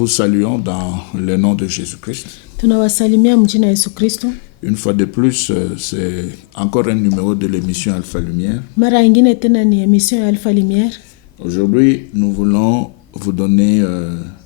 vous saluons dans le nom de Jésus-Christ. Tunawasalimia mjina Yesu Kristo. Une fois de plus, c'est encore un numéro de l'émission Alpha Lumière. Mara ingine tena ni emission ya Alpha Lumière. Aujourd'hui, nous voulons vous donner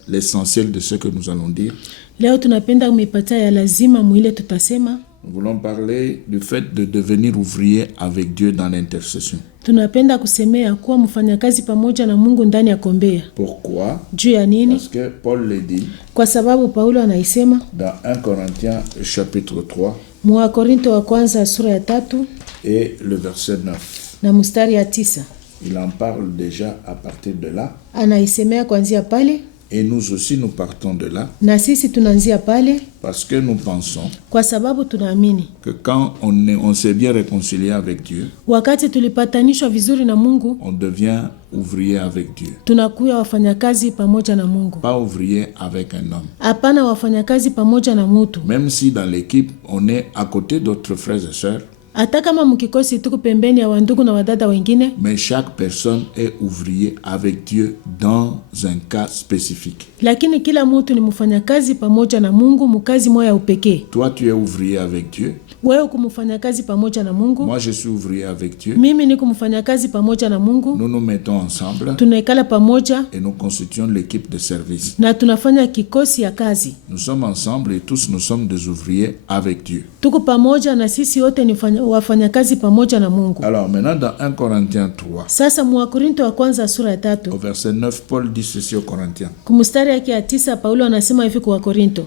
l'essentiel de ce que nous allons dire. Leo tunapenda kumipatia ya lazima muile tutasema. Nous voulons parler du fait de devenir ouvrier avec Dieu dans l'intercession. Tunapenda kusemea kuwa mfanyakazi pamoja na Mungu ndani ya kombea. Pourquoi? Juu ya nini? Parce que Paul le dit. Kwa sababu Paulo anaisema dans 1 Corinthiens chapitre 3 mwa Korinto wa kwanza sura ya 3 et le verset 9. na mstari ya 9. Il en parle déjà à partir de là. Anaisemea kuanzia pale. Et nous aussi nous partons de là. Na sisi tunaanzia pale. Parce que nous pensons kwa sababu tunaamini que quand on s'est bien réconcilié avec Dieu, wakati tulipatanishwa vizuri na Mungu, on devient ouvrier avec Dieu. Tunakuwa wafanyakazi pamoja na Mungu. Pas ouvrier avec un homme. Hapana wafanyakazi pamoja na mtu. Même si dans l'équipe on est à côté d'autres frères et sœurs. Hata kama mkikosi tuko pembeni ya wandugu na wadada wengine, mais chaque personne est ouvrier avec Dieu dans un cas spécifique. Lakini kila mtu ni mfanyakazi pamoja na Mungu mkazi moja upekee. Toi tu es ouvrier avec Dieu. Wewe uko mfanyakazi pamoja na Mungu. Moi je suis ouvrier avec Dieu. Mimi niko mfanyakazi pamoja na Mungu. Nous nous mettons ensemble. Tunaikala pamoja et nous constituons l'équipe de service. Na tunafanya kikosi ya kazi. Nous sommes ensemble et tous nous sommes des ouvriers avec Dieu. Tuko pamoja na sisi wote ni wafanyakazi pamoja na Mungu. Alors maintenant dans 1 Corinthiens 3. Sasa mwa Korinto wa kwanza sura ya 3. Au verset 9 Paul dit ceci aux Corinthiens. Kumstari yake ya 9 Paulo anasema hivi kwa Korinto.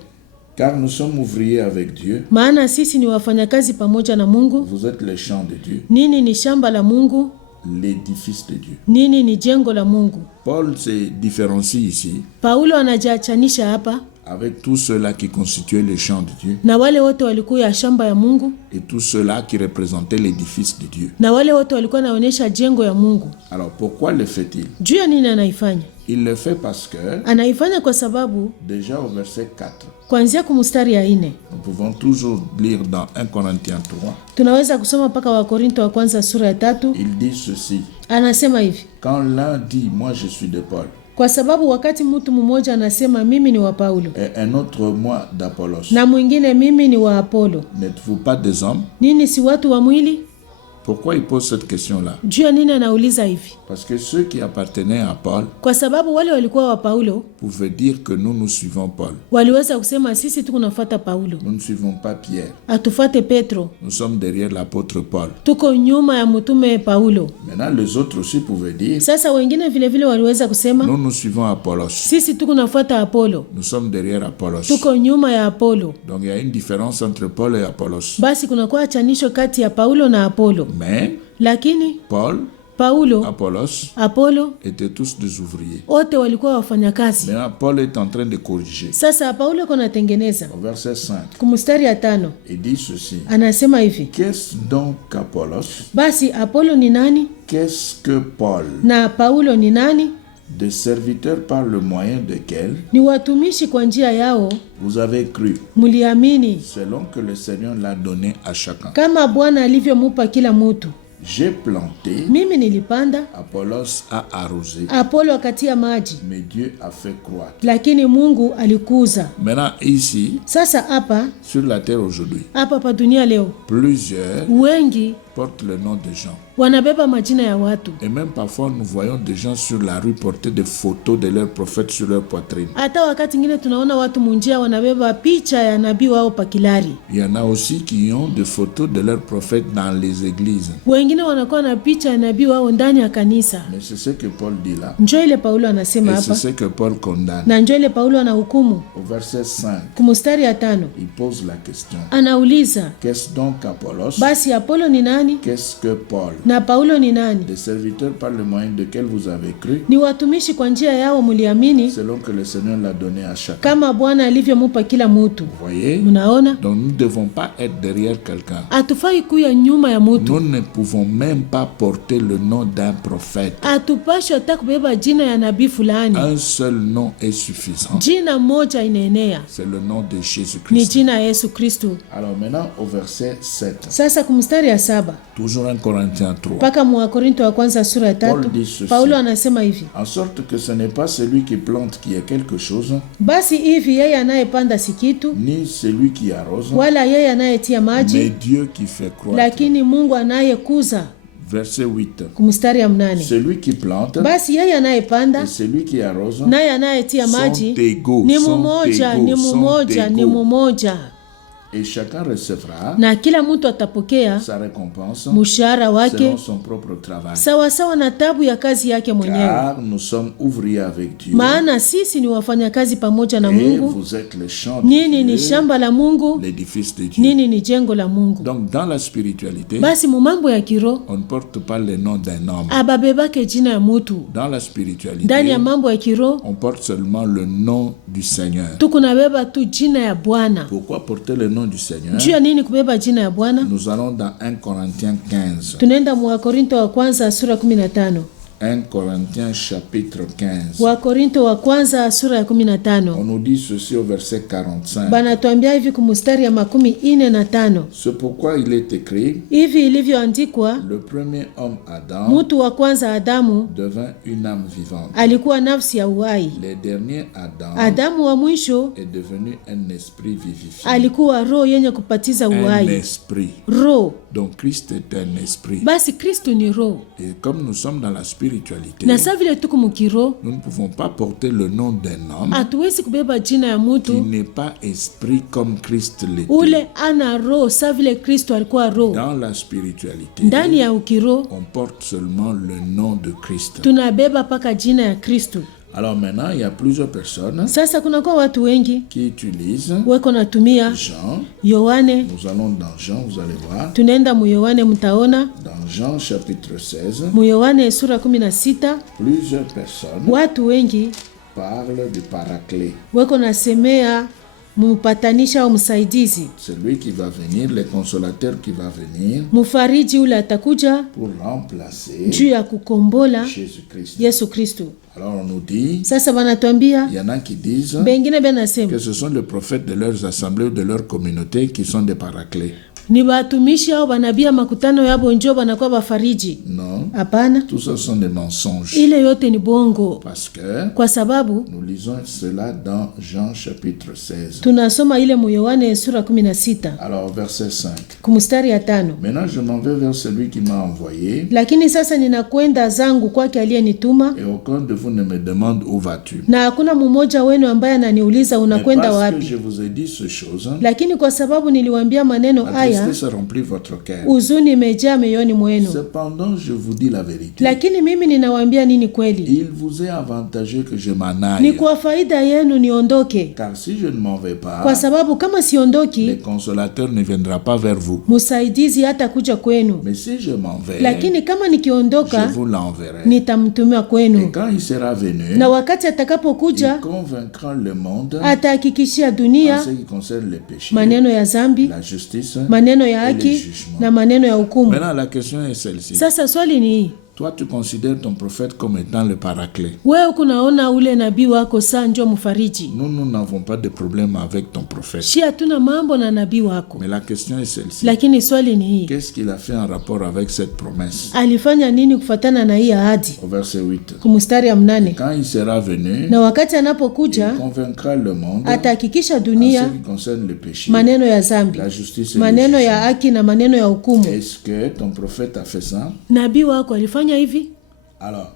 Car nous sommes ouvriers avec Dieu. Maana sisi ni wafanyakazi pamoja na Mungu. Vous êtes les champs de Dieu. Nini ni shamba la Mungu? L'édifice de Dieu. Nini ni jengo la Mungu? Paul se différencie ici. Paulo anajiachanisha hapa avec tous ceux-là qui constituaient le champ de Dieu. Na wale wote walikuwa ya shamba ya Mungu. Et tous ceux-là qui représentaient l'édifice de Dieu. Na wale wote walikuwa naonesha jengo ya Mungu. Alors pourquoi le fait-il? Juu ya nini anaifanya? Il le fait parce que anaifanya kwa sababu déjà au verset 4. Kuanzia kumstari ya 4. Nous pouvons toujours lire dans 1 Corinthiens 3. Tunaweza kusoma paka wa Korinto wa kwanza sura ya 3. Il dit ceci. Anasema hivi. Quand l'un dit moi je suis de Paul. Kwa sababu wakati mtu mmoja anasema mimi ni wa Paulo. Et un autre moi d'Apollos. Na mwingine mimi ni wa Apollo. N'êtes-vous pas des hommes? Nini si watu wa mwili? Pourquoi il pose cette question-là? Juu ya nini anauliza hivi? Parce que ceux qui appartenaient à Paul, kwa sababu wale walikuwa wa Paulo, pouvaient dire que nous suivons Paul. Waliweza kusema sisi tunafuata Paulo. Nous ne suivons pas Pierre. Atufate Petro. Nous sommes derrière l'apôtre Paul. Tuko nyuma ya mtume Paulo. Maintenant les autres aussi pouvaient dire. Sasa wengine vile vile waliweza kusema nous suivons Apollos. Sisi tunafuata Apollo. Nous sommes derrière Apollos. Tuko nyuma ya Apollo. Donc il y a une différence entre Paul et Apollos. Basi kuna kwa chanisho kati ya Paulo na Apollo. Mais lakini Paulo, Apollo étaient tous des ouvriers. Wote walikuwa wafanyakazi. Mais Paul est en train de corriger. Sasa Paulo anatengeneza. Au verset 5. Kumstari ya 5. Il dit ceci. Anasema hivi. Qu'est-ce donc Apollos? Basi Apollo ni nani? Qu'est-ce que Paul? Na Paulo ni nani? Des serviteurs par le moyen desquels ni watumishi kwa njia yao vous avez cru, muliamini, selon que le Seigneur l'a donné à chacun. Kama Bwana alivyomupa kila mtu. J'ai planté, mimi nilipanda, Apollos a arrosé, Apollo akatia maji, mais Dieu a fait croître. Lakini Mungu alikuza. Maintenant ici, sasa hapa sur la terre aujourd'hui, hapa pa dunia leo, plusieurs wengi portent le nom de gens. Wanabeba majina ya watu. Et même parfois nous voyons des gens sur la rue porter des photos de leurs prophètes sur leur poitrine. Hata wakati ngine tunaona watu munjia wanabeba picha ya nabii wao pakilari. Il y en a aussi qui ont des photos de leurs prophètes dans les églises. Wengine wanakuwa na picha ya nabii wao ndani ya kanisa. Mais c'est ce que Paul dit là. Njoo ile Paulo anasema hapa. Et c'est ce que Paul condamne. Na njoo ile Paulo anahukumu. Au verset 5. Kumstari ya 5. Il pose la question. Anauliza. Qu'est-ce donc Apollos? Basi Apollo ni nani? Qu'est-ce que Paul? Na Paulo ni nani? Des serviteurs par le moyen desquels vous avez cru. Ni watumishi kwa njia yao muliamini. Selon que le Seigneur l'a donné à chacun. Kama Bwana alivyomupa kila mtu. Voyez? Mnaona? Donc nous ne devons pas être derrière quelqu'un. Atufai kuya nyuma ya mtu. Nous ne pouvons même pas porter le nom d'un prophète. Atupashi hata kubeba jina ya nabii fulani. Un seul nom est suffisant. Jina moja inaenea. C'est le nom de Jésus-Christ. Ni jina Yesu Kristo. Alors maintenant au verset 7. Sasa kumstari ya 7. Toujours 1 Corinthiens 3. mpaka Wakorintho wa kwanza sura ya 3. Paul dit ceci. Paulo anasema hivi: En sorte que ce n'est pas celui qui plante qui est quelque chose, basi hivi yeye anayepanda si kitu, ni celui qui arrose, wala yeye anayetia maji, mais Dieu qui fait croître. lakini Mungu anayekuza. Verset 8. Kumstari ya 8. Celui qui plante Basi yeye anayepanda et celui qui arrose naye anayetia maji sont égaux, ni sont mmoja, égaux, ni mmoja, sont ni égaux. mmoja, Et chacun recevra na kila mtu atapokea sa récompense mshahara wake selon son propre travail. sawa sawa na tabu ya kazi yake mwenyewe. Car nous sommes ouvriers avec Dieu. Maana sisi ni wafanyakazi pamoja na Et Mungu. vous êtes le champ de Nini ni Dieu, shamba la Mungu, l'édifice de Dieu. nini ni jengo la Mungu. Donc dans la spiritualité, Basi mu mambo ya kiroho on ne porte pas le nom d'un homme. ababebake jina ya mutu. Dans la Ndani spiritualité, ya mambo ya kiroho on porte seulement le nom du Seigneur. tukunabeba tu jina ya Bwana. Pourquoi porter le nom du Seigneur? Juu ya nini kubeba jina ya Bwana? Nous allons dans 1 Corinthiens 15. Tunaenda mu Wakorintho wa kwanza sura 15. 1 Corinthiens chapitre 15. Wakorintho wa kwanza sura ya 15. On nous dit ceci au verset 45. Banatuambia hivi kumustari ya 45. C'est pourquoi il est écrit, Hivi ilivyoandikwa, le premier homme Adam mtu wa kwanza Adamu devint une âme vivante. alikuwa nafsi ya uhai. Le dernier Adam Adamu wa mwisho est devenu un esprit vivifiant. alikuwa roho yenye kupatiza Un uhai. esprit. Roho. Donc Christ est un esprit. Basi Kristo ni roho. Et comme nous sommes dans la spiritualité, Na sa vile tuko mukiro, nous ne pouvons pas porter le nom d'un homme hatuwezi kubeba jina ya qui mtu n'est pas esprit comme Christ l'était. ule ana roho sa vile Kristo alikuwa roho. Dans la spiritualité, Ndani ya ukiro on porte seulement le nom de Christ. tunabeba paka jina ya Kristo. Alors maintenant, il y a plusieurs personnes Sasa kunakuwa watu wengi qui utilisent weko natumia Jean. Yohane. Nous allons dans Jean, vous allez voir. Tunaenda mu Yohane, mtaona Dans Jean chapitre 16, mu Yohane sura 16. plusieurs personnes Watu wengi parlent du paraclet. weko nasemea mpatanisha au msaidizi, Celui qui va venir, le consolateur qui va venir mfariji ule atakuja pour remplacer juu ya kukombola Jésus-Christ. Yesu Kristo. Alors on nous dit, Sasa banatuambia il y en a qui disent bengine benasema que ce sont les prophètes de leurs assemblées ou de leur communauté qui sont des paraclets. ni watumishi au banabia makutano yabo njo banakuwa bafariji. Non, Hapana, tout ça sont des mensonges. ile yote ni bongo, Parce que kwa sababu nous lisons cela dans Jean chapitre 16. tunasoma ile mu Yohane sura 16 Alors verset 5. kumstari ya 5. Maintenant je m'en vais vers celui qui m'a envoyé, Lakini sasa ninakwenda zangu kwake aliyenituma, et aucun de vous ne me demande où vas-tu. na hakuna mmoja wenu ambaye ananiuliza Mais unakwenda parce que wapi. je vous ai dit ces choses, Lakini kwa sababu niliwaambia maneno la haya, tristesse remplit votre cœur. huzuni imejaa mioyoni mwenu. Cependant, je vous dis la vérité. Lakini mimi ninawaambia nini kweli? Il vous est avantageux que je m'en Ni aille. kwa faida yenu niondoke, Car si je ne m'en vais kwa pas, sababu kama le siondoki, consolateur ne viendra pas vers vous. msaidizi hata kuja kwenu. Mais si je m'en vais, Lakini kama je nikiondoka, vous l'enverrai. nitamtumia Et kwenu, quand il sera venu, na wakati il atakapokuja convaincra le monde atahakikishia en dunia ce qui concerne les péchés, maneno ya zambi, la justice maneno ya et le haki jugement. na maneno ya hukumu. Maintenant, la question est celle-ci. Sasa swali ni hii: Toi, tu considères ton prophète comme étant le paraclet. wewe kunaona ule nabii wako saa njo mfariji? Nous n'avons pas de problème avec ton prophète. Shi hatuna mambo na nabii wako, Mais la question est celle-ci. lakini swali ni hii: Qu'est-ce qu'il a fait en rapport avec cette promesse? alifanya nini kufatana na hii ahadi? Au verset 8. Kumstari ya 8, Quand il sera venu, na wakati il anapokuja convaincra le monde en atahakikisha ce dunia qui concerne le péché, maneno ya zambi, la justice et le maneno ya jugement. haki na maneno ya hukumu. Est-ce que ton prophète a fait ça? Nabii wako alifanya hivi? Alors,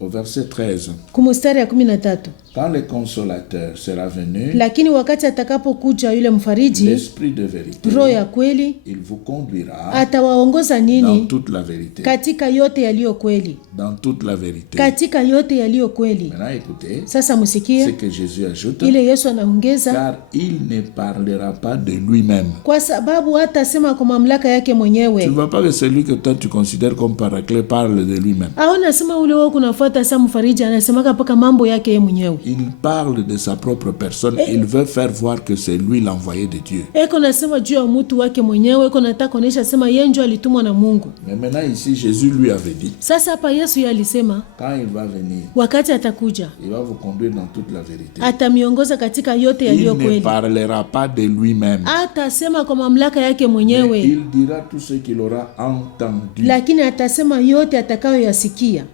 au verset 13. Kumstari ya 13, Quand le consolateur sera venu, lakini wakati atakapokuja yule mfariji, l'esprit de vérité, roho ya kweli, il vous conduira atawaongoza dans nini toute la vérité. katika yote yaliyo kweli, Dans toute la vérité. katika yote yaliyo kweli. Maintenant, écoutez Sasa ce musikie que Jésus ajoute. ile Yesu anaongeza, Car il ne parlera pas de lui-même. kwa sababu hatasema kwa mamlaka yake Tu ne mwenyewe. vois pas que celui que toi tu considères comme paraclet parle de lui-même. Aona sema ule wao kunafuata kufuata sa mfariji anasemaka paka mambo yake yeye mwenyewe. Il parle de sa propre personne. Il veut faire voir que c'est lui l'envoyé de Dieu. Eko nasema juu ya mtu wake mwenyewe, eko nataka kuonesha sema yeye ndio alitumwa na Mungu. Mais maintenant ici, Jésus lui avait dit, Sasa hapa Yesu yeye alisema quand il va venir, wakati atakuja, il va vous conduire dans toute la vérité. atamiongoza katika yote yaliyo Il ne kweli. parlera pas de lui-même. Atasema kwa mamlaka yake Mais mwenyewe, il dira tout ce qu'il aura entendu. lakini atasema yote atakayoyasikia.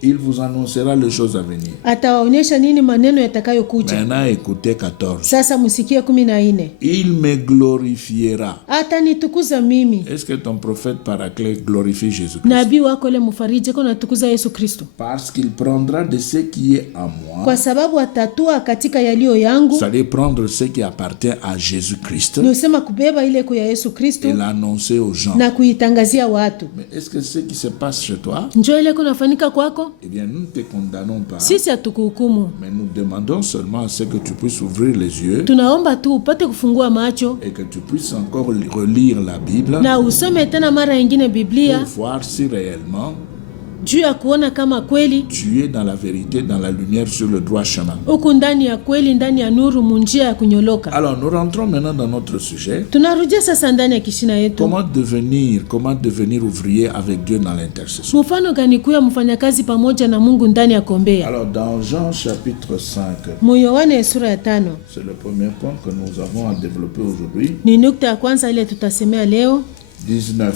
Il vous annoncera les choses à venir. Atawaonyesha nini maneno yatakayokuja. Maintenant, écoutez 14. Sasa msikie 14. Il me glorifiera. Atanitukuza mimi. Est-ce que ton prophète paraclet glorifie Jésus-Christ? Nabii wako ile mfariji ko natukuza Yesu Kristo. Parce qu'il prendra de ce qui est à moi. Kwa sababu atatua katika yaliyo yangu. C'est-à-dire prendre ce qui appartient à Jésus-Christ. Ni usema kubeba ile kwa Yesu Kristo Et l'annoncer aux gens. na kuitangazia watu. Mais est-ce que ce qui se passe chez toi? Njoo ile kunafanyika kwako? Eh bien, nous ne te condamnons pas. Sisi hatukuhukumu. Mais nous demandons seulement à ce que tu puisses ouvrir les yeux. Tunaomba tu upate kufungua macho Et que tu puisses encore relire la Bible. na usome tena mara nyingine Biblia Pour voir si réellement juu ya kuona kama kweli tu es dans la vérité, dans la lumière, sur le droit chemin. huku ndani ya kweli, ndani ya nuru, munjia ya kunyoloka. Alors, nous rentrons maintenant dans notre sujet. Tunarudia sasa ndani ya kishina yetu. Comment devenir ouvrier avec Dieu dans l'intercession. Mfano gani kuya mfanyakazi pamoja na Mungu ndani ya kuombea? Alors, dans Jean chapitre 5, Yohane sura ya 5 c'est le premier point que nous avons à développer aujourd'hui. ni nukta ya kwanza ile tutasemea leo. 19.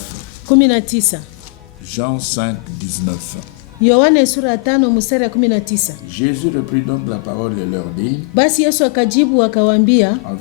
19. Jean 5, 19. Yohane sura ya 5 mstari ya 19. Jésus reprit donc la parole et leur dit, Basi Yesu akajibu akawaambia, en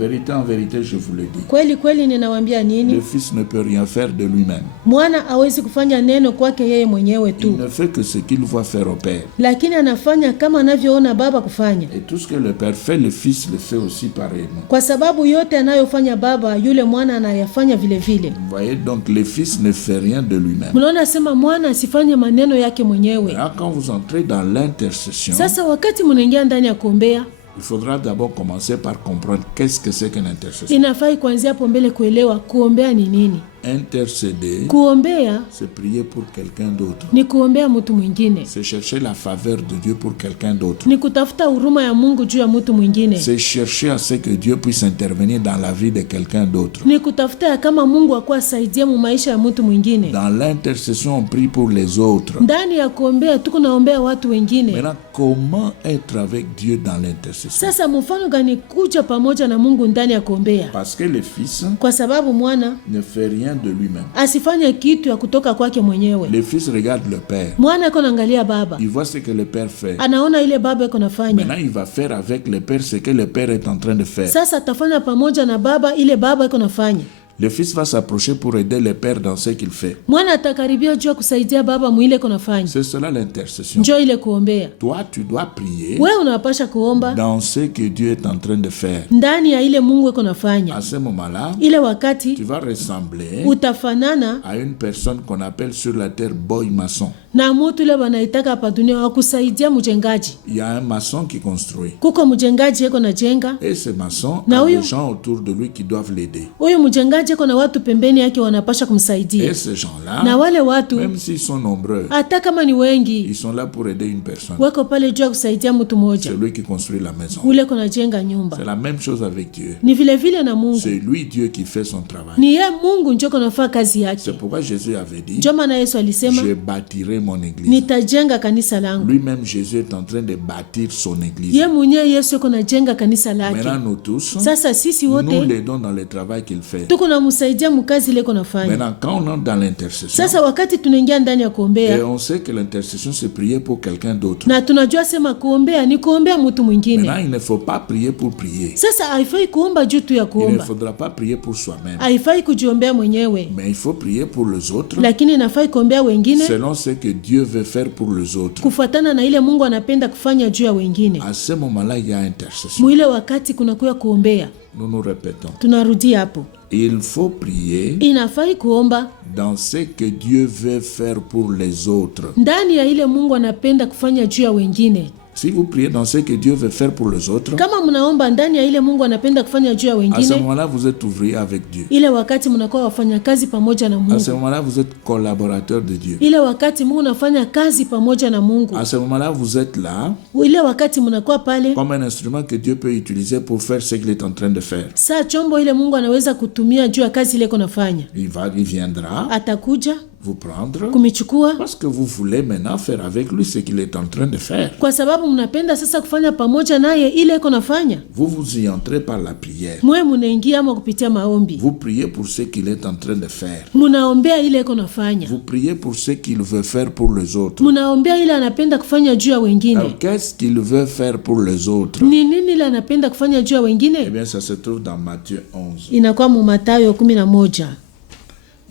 vérité, je vous le dis. kweli kweli ninawaambia nini? Le Fils ne peut rien faire de lui-même. Mwana hawezi kufanya neno kwake yeye mwenyewe Il tu, ne fait que ce qu'il voit faire au Père. lakini anafanya kama anavyoona Baba kufanya, Et tout ce que le Père fait, le Fils le fait aussi pareillement. kwa sababu yote anayofanya Baba yule mwana anayafanya vile vile. Vous voyez, donc le Fils ne fait rien de lui-même. Mnaona sema mwana asifanye maneno yake mwenyewe. Là, quand vous entrez dans l'intercession, Sasa wakati mnaingia ndani ya kuombea, il faudra d'abord commencer par comprendre qu'est-ce que c'est qu'une intercession. inafai kuanzia hapo mbele kuelewa kuombea ni nini. Intercéder, Kuombea c'est prier pour quelqu'un d'autre. ni kuombea mtu mwingine, C'est chercher la faveur de Dieu pour quelqu'un d'autre. ni kutafuta huruma ya Mungu juu ya mtu mwingine, C'est chercher à ce que Dieu puisse intervenir dans la vie de quelqu'un d'autre. ni kutafuta ya kama Mungu akuwa asaidia mu maisha ya mtu mwingine. Dans l'intercession, on prie pour les autres. Ndani ya kuombea tuko naombea watu wengine. Maintenant, comment être avec Dieu dans l'intercession? Sasa mfano gani kuja pamoja na Mungu ndani ya kuombea? Parce que le Fils Kwa sababu mwana ne fait rien de lui-même. asifanye kitu ya kutoka kwake mwenyewe. Le Fils regarde le Père. Mwana iko naangalia Baba, Il voit ce que le Père fait. anaona ile Baba iko nafanya. Maintenant, il va faire avec le Père ce que le Père est en train de faire. Sasa atafanya pamoja na Baba ile Baba iko nafanya. Le Fils va s'approcher pour aider le Père dans ce qu'il fait. Mwana atakaribia juu ya kusaidia Baba mwile iko nafanya. C'est cela l'intercession. Njoo ile kuombea. Toi, tu dois prier Wewe unapasha kuomba dans ce que Dieu est en train de faire. ndani ya ile Mungu iko nafanya. À ce moment-là, Ile tu wakati vas ressembler utafanana à une personne qu'on appelle sur la terre boy maçon. na mutu ile wanaitaka hapa dunia wa kusaidia mjengaji. Il y a un maçon qui construit. Kuko mjengaji yeko na jenga, Et ce maçon Na a huyo- des gens autour de lui qui doivent l'aider. huyo mjengaji yeko na watu pembeni yake wanapasha kumsaidia. Et ces gens-là, Na wale watu même s'ils sont nombreux, hata kama ni wengi ils sont là pour aider une personne. weko pale juu ya kusaidia mtu mmoja C'est lui qui construit la maison. ule kona jenga nyumba. C'est la même chose avec Dieu. Ni vile vile na Mungu, C'est lui, Dieu, qui fait son travail. ni ye Mungu njoo konafaa kazi yake. C'est pourquoi Jésus avait dit, Njoo maana Yesu alisema je bâtirai mon église. nitajenga kanisa langu. Lui-même, Jésus est en train de bâtir son église. Ye mwenyewe Yesu yuko najenga kanisa lake. Maintenant, nous tous, Sasa sisi nous wote l'aidons dans le travail qu'il fait. tuko namsaidia mkazi ile konafanya. Maintenant, quand on entre dans l'intercession, Sasa wakati tunaingia ndani ya et kuombea on sait que l'intercession, c'est prier pour quelqu'un d'autre. na tunajua sema kuombea ni kuombea mtu mwingine. Maintenant, il ne faut pas prier pour prier. Sasa haifai kuomba juu tu ya Il ne kuomba, faudra pas prier pour soi-même. haifai kujiombea mwenyewe, Mais il faut prier pour les autres, lakini inafai kuombea wengine selon ce que Dieu veut faire pour les autres. kufuatana na ile Mungu anapenda kufanya juu ya wengine. À ce moment-là, il y a intercession. Mwile wakati kunakuya kuombea, Nous nous répétons. tunarudia hapo, Il faut prier inafai kuomba dans ce que Dieu veut faire pour les autres, ndani ya ile Mungu anapenda kufanya juu ya wengine, Si vous priez dans ce que Dieu veut faire pour les autres, kama mnaomba ndani ya ile Mungu anapenda kufanya juu ya à ce wengine, moment-là, vous êtes ouvrier avec Dieu. ile wakati mnakuwa wafanyakazi pamoja na À ce Mungu. moment-là, vous êtes collaborateur de Dieu. Ile wakati Mungu anafanya kazi pamoja na Mungu. À ce moment-là, vous êtes là Ile wakati mnakuwa pale comme un instrument que Dieu peut utiliser pour faire ce qu'il est en train de faire. saa chombo ile Mungu anaweza kutumia juu ya kazi ile konafanya. Il viendra Atakuja vous prendre kumichukua parce que vous voulez maintenant faire avec lui ce qu'il est en train de faire. kwa sababu mnapenda sasa kufanya pamoja naye ile iko nafanya. Vous y entrez par la prière. Mwe mnaingia ama kupitia maombi. Vous priez pour ce qu'il est en train de faire. Mnaombea ile iko nafanya. Vous priez pour ce qu'il veut faire pour les autres. Mnaombea ile anapenda kufanya juu ya wengine. Alors, qu'est-ce qu'il veut faire pour les autres? Ni nini ile anapenda kufanya juu ya Eh wengine? bien, ça se trouve dans Matthieu 11. Inakuwa mu Mathayo 11.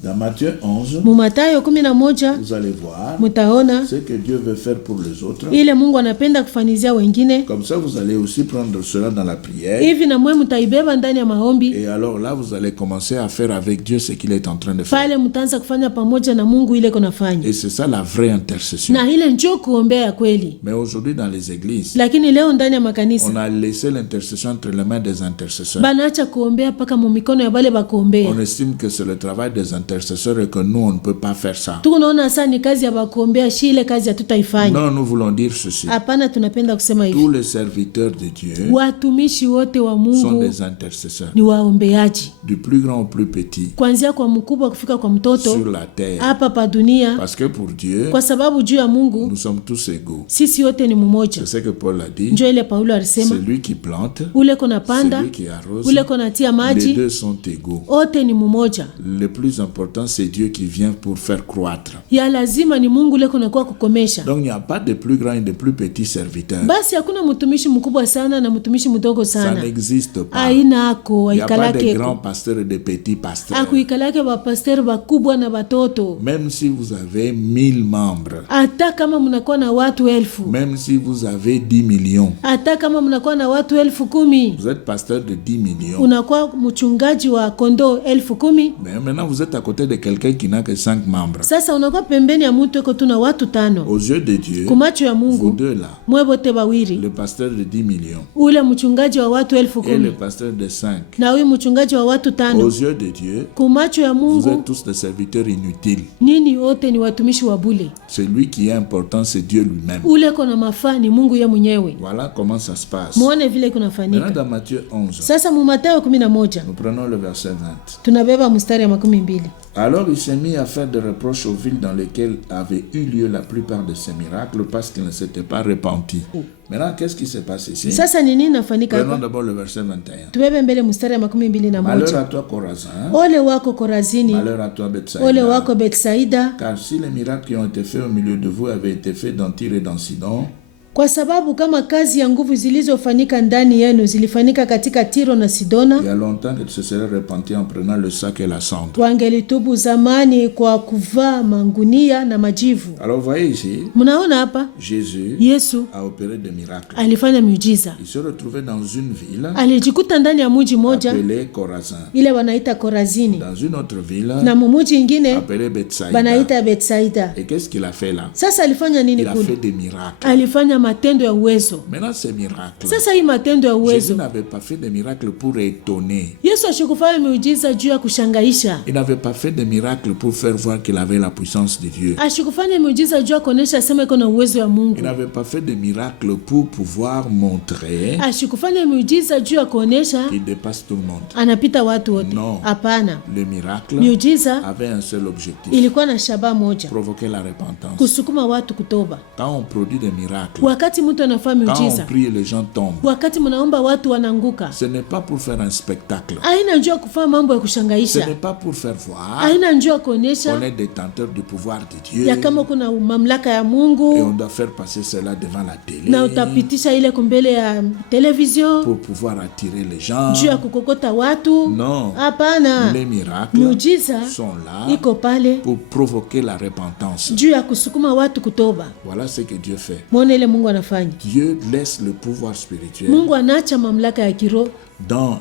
Dans Matthieu 11, Mu Mathayo 11 vous allez voir mtaona ce que Dieu veut faire pour les autres. ile Mungu anapenda kufanizia wengine. Comme ça, vous allez aussi prendre cela dans la prière. Hivi na mwe mtaibeba ndani ya maombi. Et alors là, vous allez commencer à faire avec Dieu ce qu'il est en train de faire. Pale mtaanza kufanya pamoja na Mungu ile konafanya. Et c'est ça la vraie intercession. Na ile njoo kuombea ya kweli. Mais aujourd'hui, dans les églises, Lakini leo ndani ya makanisa on a laissé l'intercession entre les mains des intercesseurs. banaacha kuombea paka mu mikono ya bale bakuombea. On estime que c'est le travail des intercesseurs et que nous, on ne peut pas faire ça. Tunaona sasa ni kazi ya bakuombea, shi ile kazi hatutaifanya. Non, nous voulons dire ceci. Hapana, tunapenda kusema hivi. Tous les serviteurs de Dieu Watumishi wote wa sont Mungu des intercesseurs. ni waombeaji. Du plus grand au plus petit. Kuanzia kwa mkubwa kufika kwa mtoto Sur la terre. hapa pa dunia, Parce que pour Dieu, kwa sababu juu ya Mungu nous sommes tous égaux. sisi wote ni mmoja. C'est ce que Paul a dit. Njo ile Paulo alisema, Celui qui plante, ule kona panda, celui qui arrose, ule kona tia les maji, deux sont égaux. wote ni mmoja. Le plus important, c'est Dieu qui vient pour faire croître. Ya lazima ni Mungu ule kona kwa kukomesha. Donc il n'y a pas de plus grand et de plus petit serviteur. Basi hakuna mtumishi mkubwa sana na mtumishi mdogo Ça sana. n'existe pas. Aina ako Il n'y a pas de aikalake grands pasteurs et de petits pasteurs. akuikalake bapasteri bakubwa na batoto. Même si vous avez 1000 membres, Hata kama mnakuwa na watu 1000, même si vous avez 10 millions, hata kama mnakuwa na watu 10,000, vous êtes pasteur de 10 millions. unakuwa mchungaji wa kondoo 10,000. Mais maintenant, vous êtes à côté de quelqu'un qui n'a que 5 membres. Sasa unakuwa pembeni ya mtu eko tuna watu 5. Aux yeux de Dieu, Kumacho ya vous Mungu deux là, mwe bote bawiri, le pasteur de 10 millions ule mchungaji wa watu et le 10,000 pasteur de 5, na huyu mchungaji wa watu 5, aux yeux de Dieu, kumacho ya vous Mungu êtes tous des serviteurs inutiles. nini wote ni watumishi wa bule. Celui qui est important, c'est Dieu lui-même. Ule kona mafaa ni Mungu ye mwenyewe. Voilà comment ça se passe. Muone vile Maintenant, kunafanyika. dans Matthieu 11, Sasa mu Mathayo 11 nous prenons le verset 20. tunabeba mstari ya 12. Alors il s'est mis à faire des reproches aux villes dans lesquelles avaient eu lieu la plupart de ces miracles parce qu'ils ne s'étaient pas repentis. Maintenant, qu'est-ce qui se passe ici? Sasa ni nini nafanyika Prenons hapa? d'abord le verset 21. Tubebe mbele mstari ya Malheur 21. à toi, Corazin. Ole wako Korazini, Malheur à toi, ole Bethsaïda. wako Betsaida, Car si les miracles qui ont été faits au milieu de vous avaient été faits dans Tyr et dans Sidon, kwa sababu kama kazi ya nguvu zilizofanyika ndani yenu zilifanyika katika Tiro na il Sidona, y a longtemps que tu se serais repenti en prenant le sac et la cendre. wangelitubu zamani kwa kuvaa mangunia na majivu. Alors vous voyez ici, Mnaona hapa Jésus Yesu a opéré des miracles. alifanya miujiza. Il se retrouvait dans une ville Alijikuta ndani ya mji moja appelée Corazin, ile wanaita Korazini, dans une autre ville na mumuji ingine appelée Bethsaïda. banaita Betsaida. Et qu'est-ce qu'il a fait là? Sasa alifanya nini Il a kule? fait des miracles. Alifanya matendo ya uwezo. Maintenant, ces miracles, Sasa hii matendo ya Jésus uwezo, n'avait pas fait des miracles pour étonner. Yesu ashikufanya miujiza juu ya kushangaisha. Il n'avait pas fait des miracles pour faire voir qu'il avait la puissance de Dieu. Ashikufanya miujiza juu ya kuonesha asema iko na uwezo wa Mungu. Il n'avait pas fait des miracles pour pouvoir montrer Ashikufanya miujiza juu ya kuonesha qu'il dépasse tout le monde. anapita watu wote. Non. Hapana. Le miracle Miujiza avait un seul objectif, ilikuwa na shabaha moja, provoquer la repentance. kusukuma watu kutoba. Quand on produit des miracles, Wakati mtu anafanya quand on miujiza, prie et les gens tombent, wakati mnaomba watu wananguka, ce n'est pas pour faire un spectacle. haina njoo kufanya mambo ya Ce kushangaisha, n'est pas pour faire voir haina njoo qu'on kuonesha est détenteur du pouvoir de Dieu ya kama kuna mamlaka ya et Mungu on doit faire passer cela devant la télé na utapitisha ile kumbele ya television pour pouvoir attirer les gens. juu ya kukokota watu. Non, Hapana, les miracles miujiza sont là iko pale pour provoquer la repentance. juu ya kusukuma watu kutoba. Voilà ce que Dieu fait. Mwone ile Mungu anafanya. Dieu laisse le pouvoir spirituel Mungu anaacha mamlaka ya kiroho dans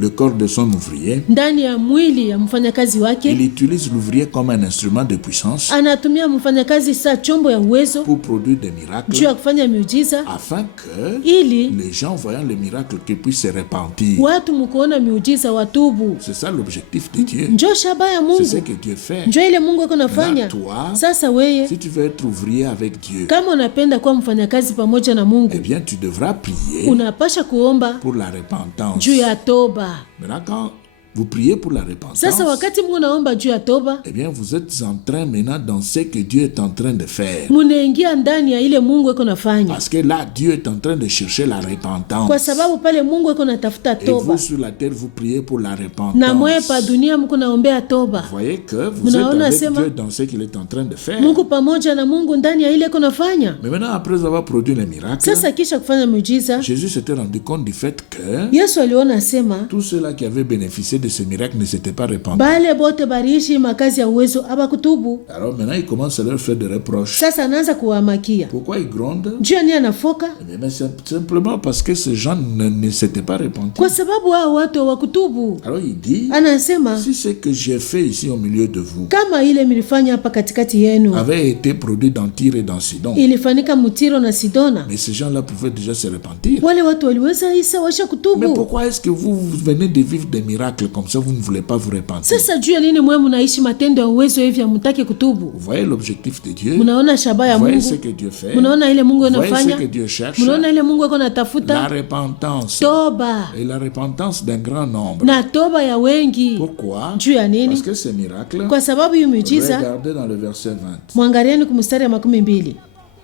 le corps de son ouvrier, ndani ya mwili ya mfanyakazi il wake, utilise l'ouvrier comme un instrument de puissance anatumia mfanyakazi saa chombo ya uwezo pour produire des juu miracles, ya kufanya miujiza, afin que ili les gens voyant les miracles qu'ils puissent se repentir. watu mkuona miujiza watubu. C'est ça l'objectif de Dieu. Njo shaba ya C'est ce Mungu, que Dieu fait. njo ile Mungu ako nafanya. Là, toi, Sasa weye, si tu veux être ouvrier avec Dieu, kama unapenda kuwa mfanyakazi pamoja na eh Mungu, bien, tu devras prier unapasha kuomba pour la repentance. juu ya toba. Maintenant, quand vous priez pour la repentance, Sasa wakati Mungu naomba juu ya toba, eh bien, vous êtes en train maintenant dans ce que Dieu est en train de faire. munaingia ndani ya ile Mungu eko nafanya, Parce que là, Dieu est en train de chercher la repentance. kwa sababu pale Mungu eko natafuta Et toba, vous, sur la terre, vous priez pour la na mweye repentance. pa dunia mko naombea toba. Vous voyez que vous êtes Munaona avec sema, Dieu dans ce qu'il est en train de faire. Mungu pamoja na Mungu ndani ya ile eko nafanya. Mais maintenant, après avoir produit les miracles, Sasa kisha kufanya miujiza, Jésus s'était rendu compte du fait que Yesu aliona sema tous ceux-là qui avaient bénéficié de ces miracles ne s'étaient pas repentis. bale bote bariishi makazi ya uwezo abakutubu. Alors maintenant, il commence à leur faire des reproches. Sasa anaanza kuwamakia Pourquoi ils grondent? juu ya nini anafoka, Eh bien, c'est simplement parce que ces gens ne s'étaient pas repentis. kwa sababu hao watu hawakutubu. Alors il dit, Anasema si ce que j'ai fait ici au milieu de vous kama ile milifanya hapa katikati yenu avait été produit dans Tyr et dans Sidon, ilifanyika Mutiro na Sidona, mais ces gens-là pouvaient déjà se repentir. wale watu waliweza isa washa Mais kutubu. pourquoi est-ce que vous venez de vivre des miracles comme ça, vous ne voulez pas vous repentir? Sasa juu ya nini mwe mnaishi matendo ya uwezo hivi hamtaki kutubu? Vous voyez l'objectif de Dieu? Mnaona shaba ya Vous voyez ce Mungu, que Dieu fait? mnaona ile Mungu Vous voyez ce anafanya, que Dieu cherche? mnaona ile Mungu ako La natafuta repentance. toba Et la repentance d'un grand nombre. na toba ya wengi. Pourquoi? Juu ya Parce nini? que ces miracles, Kwa sababu hiyo miujiza, regardez dans le verset 20. mwangalieni kumstari ya 12.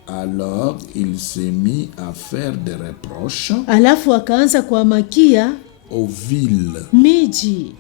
Alors il s'est mis à faire des reproches Alafu akaanza kuamakia aux villes. miji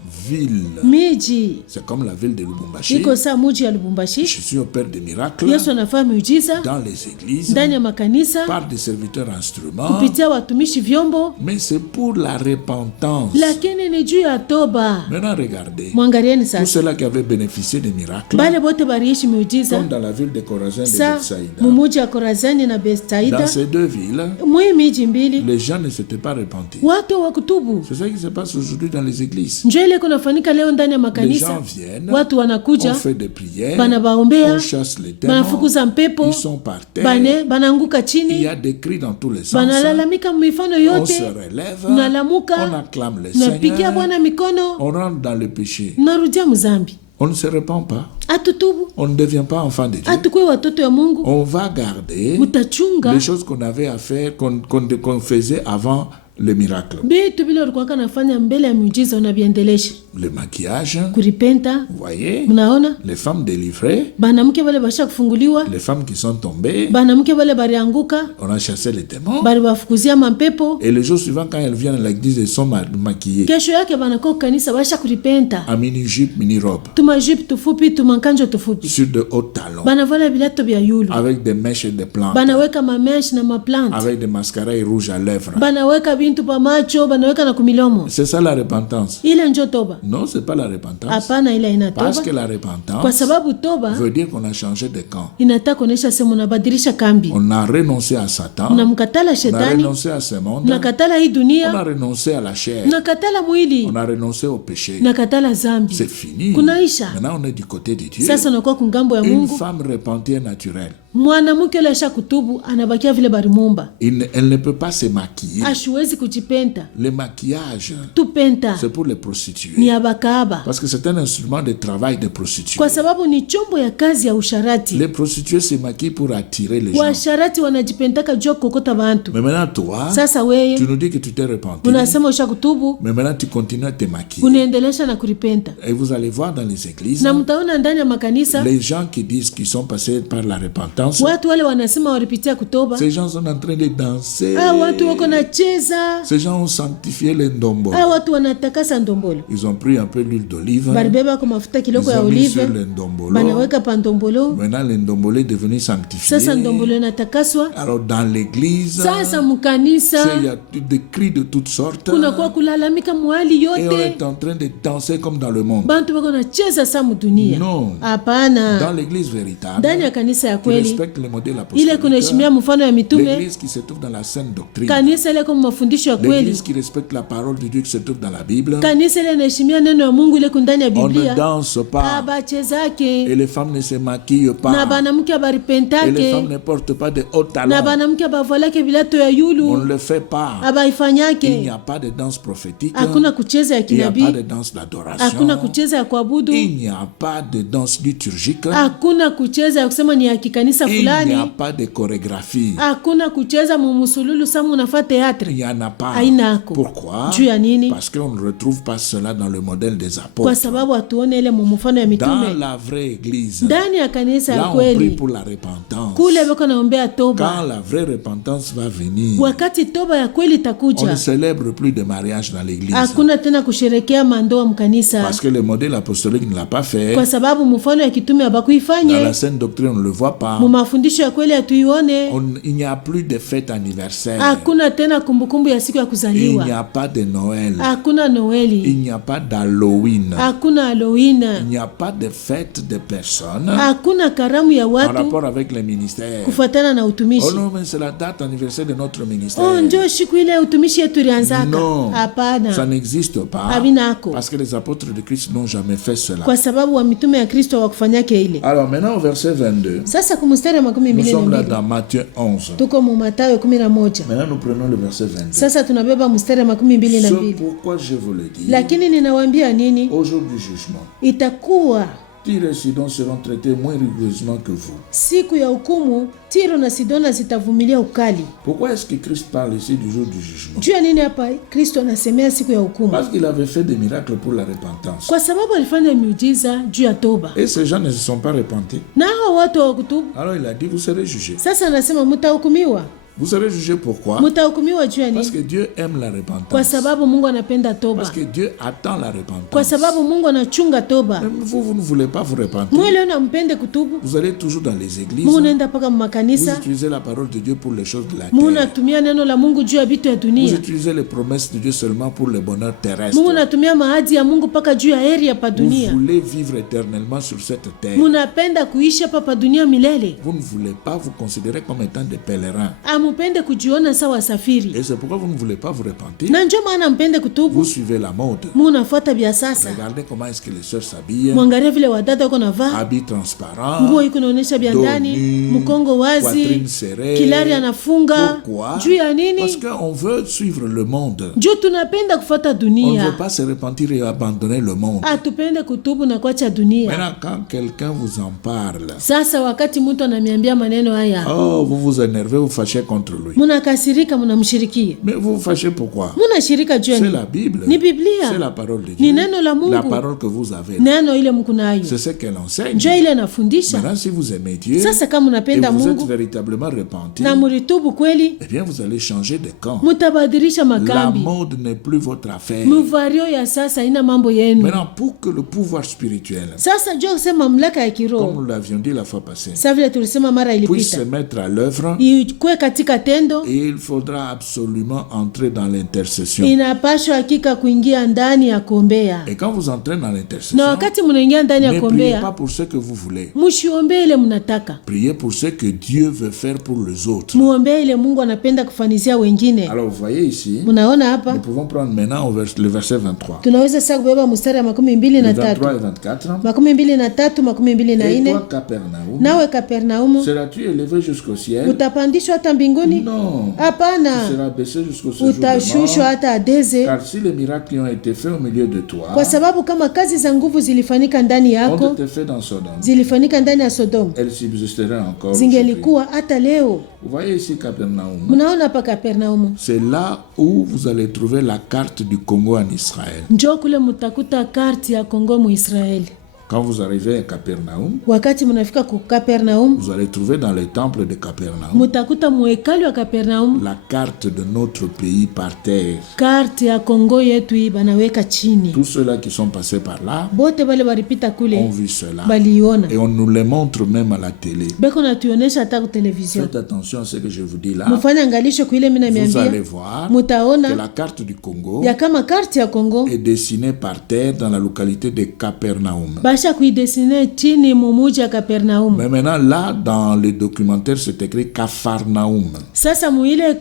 miji C'est comme la ville de Lubumbashi. iko saa muji ya Lubumbashi. Jésus opère des miracles Yesu anafanya miujiza dans les églises, ndani ya makanisa par des serviteurs instruments, kupitia watumishi vyombo, mais c'est pour la repentance. lakini ni juu ya toba. Maintenant regardez, Mwangalieni tous sasa, ceux-là qui avaient bénéficié des miracles, bale bote bariishi miujiza comme dans la ville de Corazin et de sa Bethsaïda. mumuji ya Korazani na Dans Bethsaida, ces deux villes, mwi miji mbili les gens ne s'étaient pas repentis. watu wakutubu. C'est ça qui se passe aujourd'hui dans les églises. Njo ile kunafanyika leo ndani ya Les makanisa, gens viennent, watu on wanakuja fait des prières, banabaombea, on chasse les démons, banafukuza mpepo, ils sont par terre, banaanguka il chini, y a des cris dans tous les sens, banalalamika mifano on yote, se relève, mnalamuka, on acclame le mnapigia Seigneur, Bwana mikono, on rentre dans le péché. mnarudia mzambi. On ne se repent pas, Atutubu, on ne devient pas enfant de Dieu. atukwe watoto ya Mungu, On va garder mutachunga les choses qu'on avait à faire, qu'on faisait avant le miracle. vitu vile ulikuwa kanafanya mbele ya miujiza unaviendelesha. Le maquillage, Kuripenta, vous voyez, mnaona les femmes délivrées, banamke wale basha kufunguliwa, les femmes qui sont tombées, banamke wale barianguka, on a chassé les démons. bari bafukuzia mampepo. Et le jour suivant, quand elles viennent à l'église, elles sont maquillées. Kesho yake banakuwa kanisa basha kuripenta, En mini-jupe, mini-robe, tumajipu tufupi, tumankanjo tufupi, sur de hauts talons, banavala vilato vya yulu, avec des mèches et des plantes, banaweka mamesh na maplante, avec des mascaras rouges à lèvres. banaweka bintu pa macho, banaweka na kumilomo. C'est ça la repentance? Ile njo toba? Non, c'est pas la repentance. Hapana, ile ina Parce toba, que la kwa repentance sababu toba veut dire qu'on a changé de camp. inataka kuonesha sema unabadilisha kambi, On a renoncé à Satan, unamkatala on a shetani, renoncé à ce monde, unakatala hii on dunia, a renoncé à la chair, unakatala mwili, on a renoncé au péché. unakatala zambi. C'est fini. Kunaisha. Maintenant, on est du côté de Dieu. Sasa unakuwa kungambo ya Une Mungu. femme repentie naturelle, Mwanamke yule asha kutubu anabakia vile barimumba, elle ne peut pas se maquiller. ashuwezi kujipenta. Le maquillage, Tupenta c'est pour les ni prostituées. abakaba, Parce que c'est un instrument de travail des prostituées. kwa sababu ni chombo ya kazi ya usharati. Les prostituées se maquillent pour attirer les gens. Washarati wanajipentaka jua kokota bantu. Mais maintenant, toi, Sasa tu weye nous dis que tu t'es repenti. unasema usha kutubu, Mais maintenant, tu continues à te maquiller. unaendelesha na kuripenta, Et vous allez voir dans les églises, na mtaona ndani ya makanisa les gens qui disent qu'ils sont passés par la repentance, watu wale wanasema walipitia kutoba. ces gens sont en train de danser. Watu wako na cheza, Ces gens ont sanctifié les ndombo. watu wanatakasa ndombolo, Ils ont pris un peu d'huile d'olive. baribeba kwa mafuta Ils kiloko ya ont mis sur olive, les ndombolo. banaweka pa ndombolo. Maintenant, les ndombolo est devenu sanctifié. Sasa ndombolo inatakaswa. Alors, dans l'église, Sasa mkanisa il y a des cris de toutes sortes. kunakuwa kulalamika mwali Et on yote, est en train de danser comme dans le monde. bantu wako nacheza sa mudunia. Non. Dans Hapana, l'église véritable, ndani ya kanisa ya tu ne kweli respecte les modèles ile kunaheshimia apostoliques, mfano ya mitume, l'église qui se trouve dans la sainte doctrine, kanisa ile kwa mafundisho ya kweli, l'église qui respecte la parole de Dieu qui se trouve dans la Bible. kanisa ile inaheshimia neno ya Mungu ile kundani ya On ne Biblia, danse pas abachezake et les femmes ne se maquillent na pas banamke et les abaripentake femmes ne portent pas de hauts na talons. banamke abavalake vilato ya On yulu ne le fait pas. Il n'y abaifanyake. a pas de danse prophétique. Hakuna kucheza ya Il n'y a pas de kinabii, danse d'adoration. hakuna kucheza ya kuabudu, Il n'y a pas de danse liturgique. hakuna kucheza ya kusema ni ya kikanisa Il n'y a fulani, pas de chorégraphie. hakuna kucheza mumusululu samu unafa Il teatre, n'y en a pas. haina ako. Pourquoi? Juu ya nini? Parce qu'on ne retrouve pas cela dans le modèle des Kwa apôtres. sababu hatuone ile mumufano ya Dans mitume la vraie église, ndani ya kanisa ya là on prie kweli, pour la repentance. kule beko naombea Quand toba. la vraie repentance va venir, Wakati toba ya kweli on ne itakuja, célèbre plus de mariage dans l'église. hakuna tena kusherekea mandoa mkanisa, Parce que le modèle apostolique ne l'a pas fait. kwa sababu mfano ya kitume Dans la abakuifanye. sainte doctrine, on ne le voit pas. Mumafundisho ya kweli hatuione. Il n'y a plus de fête anniversaire. Hakuna tena kumbukumbu ya siku ya Il kuzaliwa, n'y a pas de Noël. hakuna Il Noeli, n'y a pas d'Halloween. hakuna Halloween, Il n'y a pas de fête de personnes hakuna karamu ya en watu rapport avec les ministères. kufuatana na Oh utumishi. non, mais c'est la date anniversaire de notre ministère. Oh, njo siku ile ya utumishi yetu ilianzaka. Non, ça Hapana, n'existe pas. habinako, Parce que les apôtres de Christ n'ont jamais fait cela. kwa sababu wa mitume ya Kristo wakufanyake ile. Alors maintenant au verset 22, Sasa kumustari wa makumi nous mbili na sommes là mbili dans Matthieu 11. tuko mu Mathayo 11. Maintenant nous prenons le verset 22. Sasa tunabeba mstari wa makumi mbili na Ce mbili. pourquoi je vous le dis, Lakini ninawaambia nini? au jour du jugement, Itakuwa Tyr et Sidon seront traités moins rigoureusement que vous. siku ya hukumu, Tiro na Sidona zitavumilia ukali. Pourquoi est-ce que Christ parle ici du jour du jugement? Juu ya nini hapa Kristo anasemea siku ya hukumu? Parce qu'il avait fait des miracles pour la repentance. Kwa sababu alifanya miujiza juu ya toba, Et ces gens ne se sont pas repentis. na hao watu hawakutubu. Alors il a dit, vous serez jugés. Sasa anasema mtahukumiwa. Vous serez jugés pourquoi? Mtahukumiwa juu ya Parce nini? que Dieu aime la Kwa repentance. sababu Mungu anapenda toba, Parce que Dieu attend la kwa repentance. sababu Mungu anachunga toba. Même vous ne voulez pas vous repentir. Mwele unampende kutubu, Vous allez toujours dans les églises. Mungu unaenda paka Vous makanisa, utilisez la parole de Dieu pour les choses de la Mungu terre. unatumia neno la Mungu juu ya vitu ya Vous dunia. utilisez les promesses de Dieu seulement pour le bonheur terrestre. Mungu unatumia mahadi ya Mungu paka juu ya heri ya pa Vous dunia. voulez vivre éternellement sur cette terre. Munapenda kuishi hapa pa dunia milele. Vous ne voulez pas vous considérer comme étant des pèlerins. Amupende kujiona sawa wasafiri, Et c'est pourquoi vous ne voulez pas vous repentir. na njo maana mpende Vous kutubu. suivez la mode. Mungu nafuata vya sasa. Regardez comment est-ce que les sœurs s'habillent. Mwangalie vile wadada wako navaa Habits transparents. nguo iko naonyesha vya ndani, Dos nu, mkongo wazi, poitrine serrée. kilari anafunga. Pourquoi? Juu ya nini? Parce qu'on veut suivre le monde. Juu tunapenda kufuata On ne dunia, veut pas se repentir et abandonner le monde. atupende kutubu na kuacha dunia. Maintenant, quand quelqu'un vous en parle, Sasa wakati mtu ananiambia maneno haya, oh, vous vous énervez, vous fâchez contre lui. munakasirika, munamshirikia. Mais vous vous fâchez pourquoi? Munashirika juu ya C'est nini? la Bible. Ni C'est Biblia, la parole de ni Dieu. neno la La Mungu, parole que vous avez. neno ile mko nayo, C'est ce qu'elle enseigne. njo ile nafundisha. Maintenant, si vous aimez Dieu Sasa kama et munapenda vous êtes Mungu véritablement repenti, na muritubu kweli, eh bien, vous allez changer de camp. mutabadilisha La makambi. mode n'est plus votre affaire. Muvario ya sasa ina mambo yenu. Maintenant, pour que le pouvoir spirituel, Sasa njo kusema mamlaka ya comme kiroho, nous l'avions dit la fois passée, sa vile tulisema mara puisse se ilipita, mettre à l'œuvre, ikwe katika tendo, et il faudra absolument entrer dans l'intercession. inapashwa hakika kuingia ndani ya kuombea. Et quand vous entrez dans Na l'intercession, wakati munaingia ndani ya ne priez pas kuombea, pour ce que vous voulez. mushiombee ile mnataka, Priez pour ce que Dieu veut faire pour les autres. muombee ile Mungu anapenda kufanizia wengine. Alors vous voyez ici, Munaona hapa nous pouvons prendre maintenant le verset 23. tunaweza sasa kubeba mstari ya makumi mbili Le na 23 tatu, et 24. makumi mbili na tatu, makumi mbili na Et ine. toi, Capernaum, Nawe Kapernaumu, seras-tu élevé jusqu'au ciel? utapandishwa hata mbinguni? Non. Tu Hapana, seras baissé jusqu'au séjour de utashushwa mort. hata Adeze, Car si les miracles ont été faits au milieu de toi, kwa sababu kama kazi za nguvu zilifanyika ndani ont yako, été faits dans Sodome, zilifanyika ndani ya Sodomu, elles subsisteraient encore aujourd'hui. zingelikuwa hata leo. Vous voyez ici Capernaum. Mnaona hapa Kapernaumu, C'est là où vous allez trouver la carte du Congo en Israël. njo kule mutakuta karti ya Kongo mu Israeli. Quand vous arrivez à Capernaum, Wakati mnafika ku Kapernaumu, vous allez trouver dans le temple de Capernaum mutakuta muhekali wa Kapernaumu la carte de notre pays par terre. karti ya Kongo yetu hii banaweka chini. Tous ceux-là qui sont passés par là Bote bale baripita ont kule vu cela. baliona, Et on nous les montre même à la télé. beko natuonesha hata ku television. Faites attention à ce que je vous dis là. Mufanye angalisho kuile mina Vous allez miambia, voir que mutaona la carte du Congo ya kama karti ya Kongo est dessinée par terre dans la localité de Capernaum. basha kuidesine chini mumuji ya Kapernaum. Mais maintenant, là, dans le documentaire, c'est écrit Capharnaüm. Sasa muile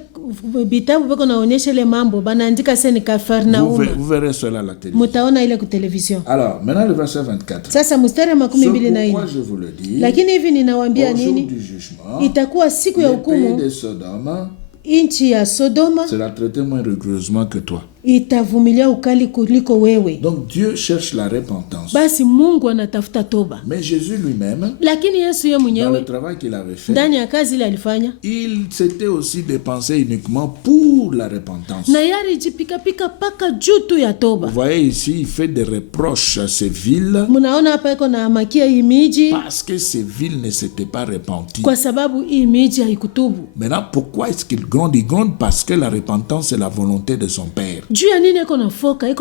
bitabu beko naonyesha ile mambo banaandika seni Kapernaum. Vous verrez cela à la télévision. Mutaona ile ku television. Alors, maintenant le verset 24. Sasa mstari wa 24. Pourquoi je vous le dis? Lakini hivi ninawaambia Au jour nini? du jugement, Itakuwa siku ya le pays hukumu, de Sodome inchi ya Sodoma sera traité moins rigoureusement que toi. itavumilia ukali kuliko wewe. Donc Dieu cherche la repentance. Basi Mungu anatafuta toba. Mais Jésus lui-même, Lakini Yesu yeye dans le mwenyewe travail qu'il avait fait, ndani ya kazi ile alifanya, il s'était aussi dépensé uniquement pour la repentance. na yari jipikapika paka juu tu ya Vous toba. voyez ici, il fait des reproches à ces villes Munaona hapa iko na makia hii miji parce que ces villes ne s'étaient pas repenties. kwa sababu hii miji haikutubu. Maintenant, pourquoi est-ce qu'il gronde? Il gronde parce que la repentance est la volonté de son Père. Juu ya nini iko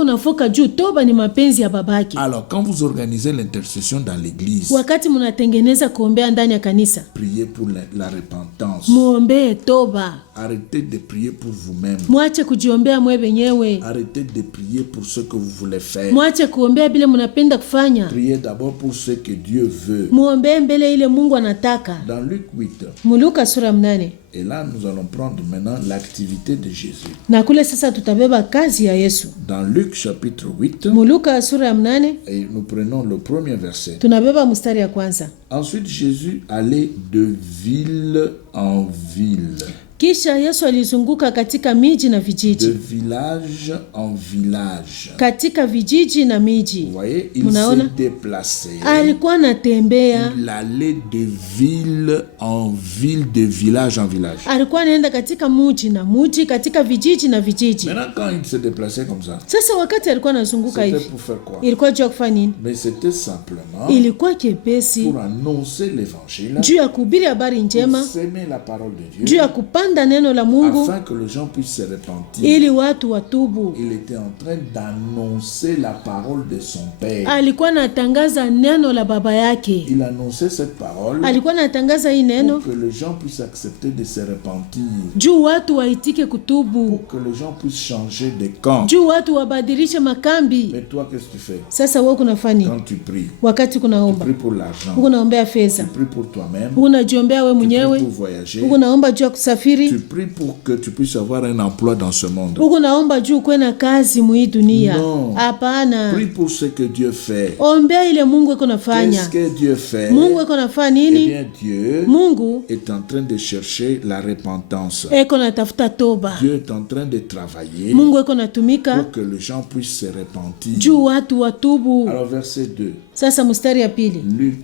na foka juu toba ni mapenzi ya babaki. Alors, quand vous organisez l'intercession dans l'église, Wakati munatengeneza kuombea ndani ya kanisa, priez pour la repentance. muombee toba. Arrêtez de prier pour vous-même. Mwache kujiombea mwe wenyewe. Arrêtez de prier pour ce que vous voulez faire. Mwache kuombea bile munapenda kufanya. Priez d'abord pour ce que Dieu veut. Muombee mbele ile Mungu anataka. Dans Luc 8, Muluka sura 8. et là nous allons prendre maintenant l'activité de Jésus. Na kule sasa tutabeba kazi ya Yesu. Dans Luc chapitre 8, Muluka sura 8 et nous prenons le premier verset. tunabeba mstari ya kwanza. Ensuite Jésus allait de ville en ville. Kisha Yesu alizunguka katika miji na De vijiji. village en village. Katika vijiji na Vous miji. voyez, il Munaona? s'est déplacé. Alikuwa anatembea. Il allait de ville en ville, de village en village. Alikuwa anaenda katika muji na muji, katika vijiji na vijiji. Maintenant, quand il se déplaçait comme ça, Sasa wakati alikuwa anazunguka c'était hivi, pour faire quoi? ilikuwa juu ya kufanya nini? Mais c'était simplement Ilikuwa kepesi pour annoncer l'évangile, juu ya kuhubiri habari pour njema, s'aimer la parole de juu Dieu, ya kupanda neno la Mungu afin que les gens puissent se repentir. ili watu watubu. Il était en train d'annoncer la parole de son Père. Alikuwa anatangaza neno la baba yake. Il annonçait cette parole Alikuwa anatangaza hii neno pour que les gens puissent accepter de se repentir, juu watu waitike kutubu, pour que les gens puissent changer de camp. juu watu wabadilishe makambi. Mais toi, qu'est-ce que tu fais? Sasa wewe kunafanya nini Quand tu pries, wakati tu kunaomba? pries pour l'argent, Unaombea fedha, tu pries pour toi-même, unajiombea wewe tu pries mwenyewe, pour voyager, unaomba juu ya kusafiri, tu pries pour que tu puisses avoir un emploi dans ce monde. unaomba juu kuwe na kazi mu hii dunia. Non. Hapana. Prie pour ce que Dieu fait. Ombea ile Mungu iko nafanya. Qu'est-ce que Dieu fait? Mungu iko nafanya Eh nini? bien, Dieu Mungu est en train de chercher la repentance. iko natafuta toba. Dieu est en train de travailler Mungu iko natumika pour que les gens puissent se repentir. juu watu watubu. Alors, verset 2, Sasa mstari ya pili, Luc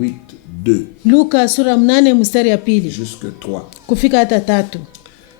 8, 2 Luka sura 8 mstari ya pili jusque 3. kufika hata 3.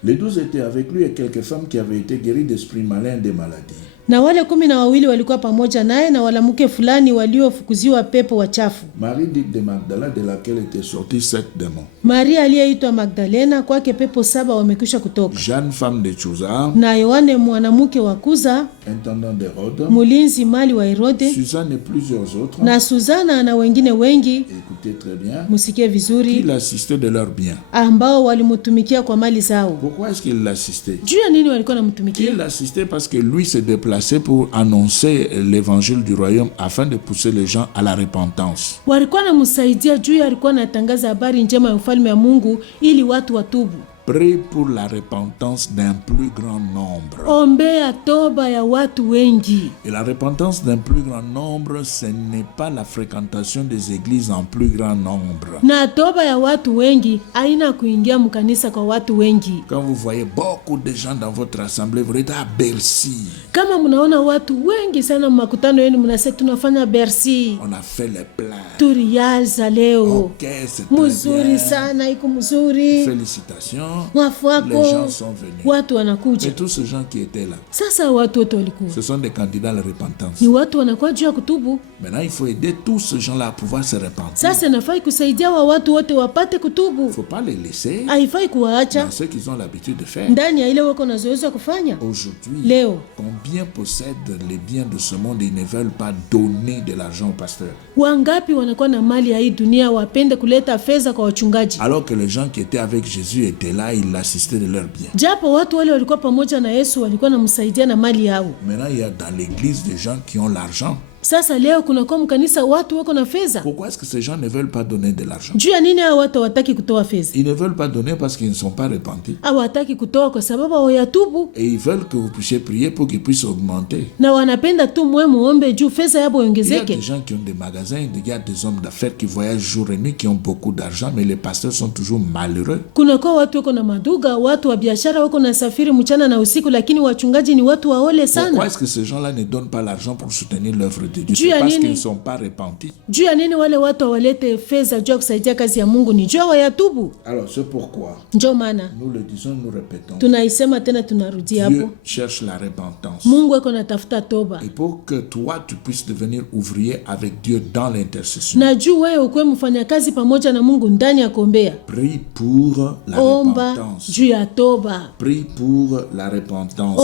Les 12 étaient avec lui et quelques femmes qui avaient été guéries d'esprits malins et des maladies. Na wale 12 walikuwa pamoja naye na wanamke fulani waliofukuziwa pepo wachafu. Marie dite de Magdala, de laquelle étaient sortis 7 démons. Maria aliyeitwa Magdalena, kwake pepo 7 wamekwisha kutoka. Jeanne, femme de Chuza, Na Yohane mwanamke wa Kuza, intendant d'Hérode, mulinzi mali wa Herode, Suzanne et plusieurs autres. na Suzana na wengine wengi, Écoutez très bien. musikie vizuri, Il assistait de leurs biens. ambao walimtumikia kwa mali zao. Pourquoi est-ce qu'il l'assistait? Juu ya nini walikuwa namtumikia? Il l'assistait parce que lui se déplaçait pour annoncer l'évangile du royaume afin de pousser les gens à la repentance. Walikuwa namsaidia juu ya alikuwa anatangaza habari njema ya ufalme wa Mungu ili watu watubu. Prie pour la repentance d'un plus grand nombre. Ombea toba ya watu wengi. Et la repentance d'un plus grand nombre, ce n'est pas la fréquentation des églises en plus grand nombre. Na toba ya watu wengi haina kuingia mkanisa kwa watu wengi. Quand vous voyez beaucoup de gens dans votre assemblée, vous êtes à Bercy. Kama mnaona watu wengi sana makutano yenu, mnasema tunafanya Bercy, On a fait les plans. turiyaza leo. Ok, c'est très Mzuri bien. sana, iko mzuri. Félicitations. Mwafu Les wako, gens sont venus. watu Et wanakuja. tous ces gens qui étaient là, Sasa watu wote walikuwa ce sont des candidats à la repentance. ni watu wanakuwa juu ya kutubu. Maintenant, il faut aider tous ces gens-là à pouvoir se repentir. Sasa nafai kusaidia wa watu wote wapate Il ne kutubu. faut pas les laisser Haifai kuwaacha dans ce qu'ils ont l'habitude de faire. ndani ya ile wako na zoezi ya kufanya. Aujourd'hui, Leo combien possèdent les biens de ce monde et ils ne veulent pas donner de l'argent au pasteur? wangapi wanakuwa na mali ya hii dunia, wapende kuleta fedha kwa wachungaji, Alors que les gens qui étaient avec Jésus étaient là, ils l'assistaient de leurs biens. japo watu wale walikuwa pamoja na Yesu walikuwa namsaidia na mali yao. Maintenant, il y a dans l'église des gens qui ont l'argent. Sasa leo kunakuwa mkanisa watu wako na fedha. Pourquoi est-ce que ces gens ne veulent pas donner de l'argent? Juu ya nini hao watu hawataki kutoa fedha? Ils ne veulent pas donner parce qu'ils ne sont pas repentis. Hawataki kutoa kwa sababu hawayatubu. Et ils veulent que vous puissiez prier pour qu'ils puissent augmenter. Na wanapenda tu mwe muombe juu fedha yabo Il y a iongezeke. des gens qui ont des magasins, il y a des hommes d'affaires qui voyagent jour et nuit, qui ont beaucoup d'argent, mais les pasteurs sont toujours malheureux. Kunakuwa watu wako na maduga, watu wa biashara wako na safiri mchana na usiku, lakini wachungaji ni watu waole sana. Pourquoi est-ce que ces gens-là ne donnent pas l'argent pour soutenir l'œuvre de Dieu? Dieu C'est a parce nini? qu'ils ne sont pas repentis. Juu ya nini wale watu hawalete fedha juu ya kusaidia kazi ya Mungu? Ni juu hawayatubu. Alors c'est pourquoi Ndio maana nous le disons, nous répétons. tunaisema tena tunarudia Dieu hapo. cherche la repentance. Mungu ako natafuta toba. Et pour que toi, tu puisses devenir ouvrier avec Dieu dans l'intercession, Na juu wewe ukuwe mfanyakazi pamoja na Mungu ndani ya kuombea. prie pour la Omba repentance. juu ya toba. Prie pour la repentance.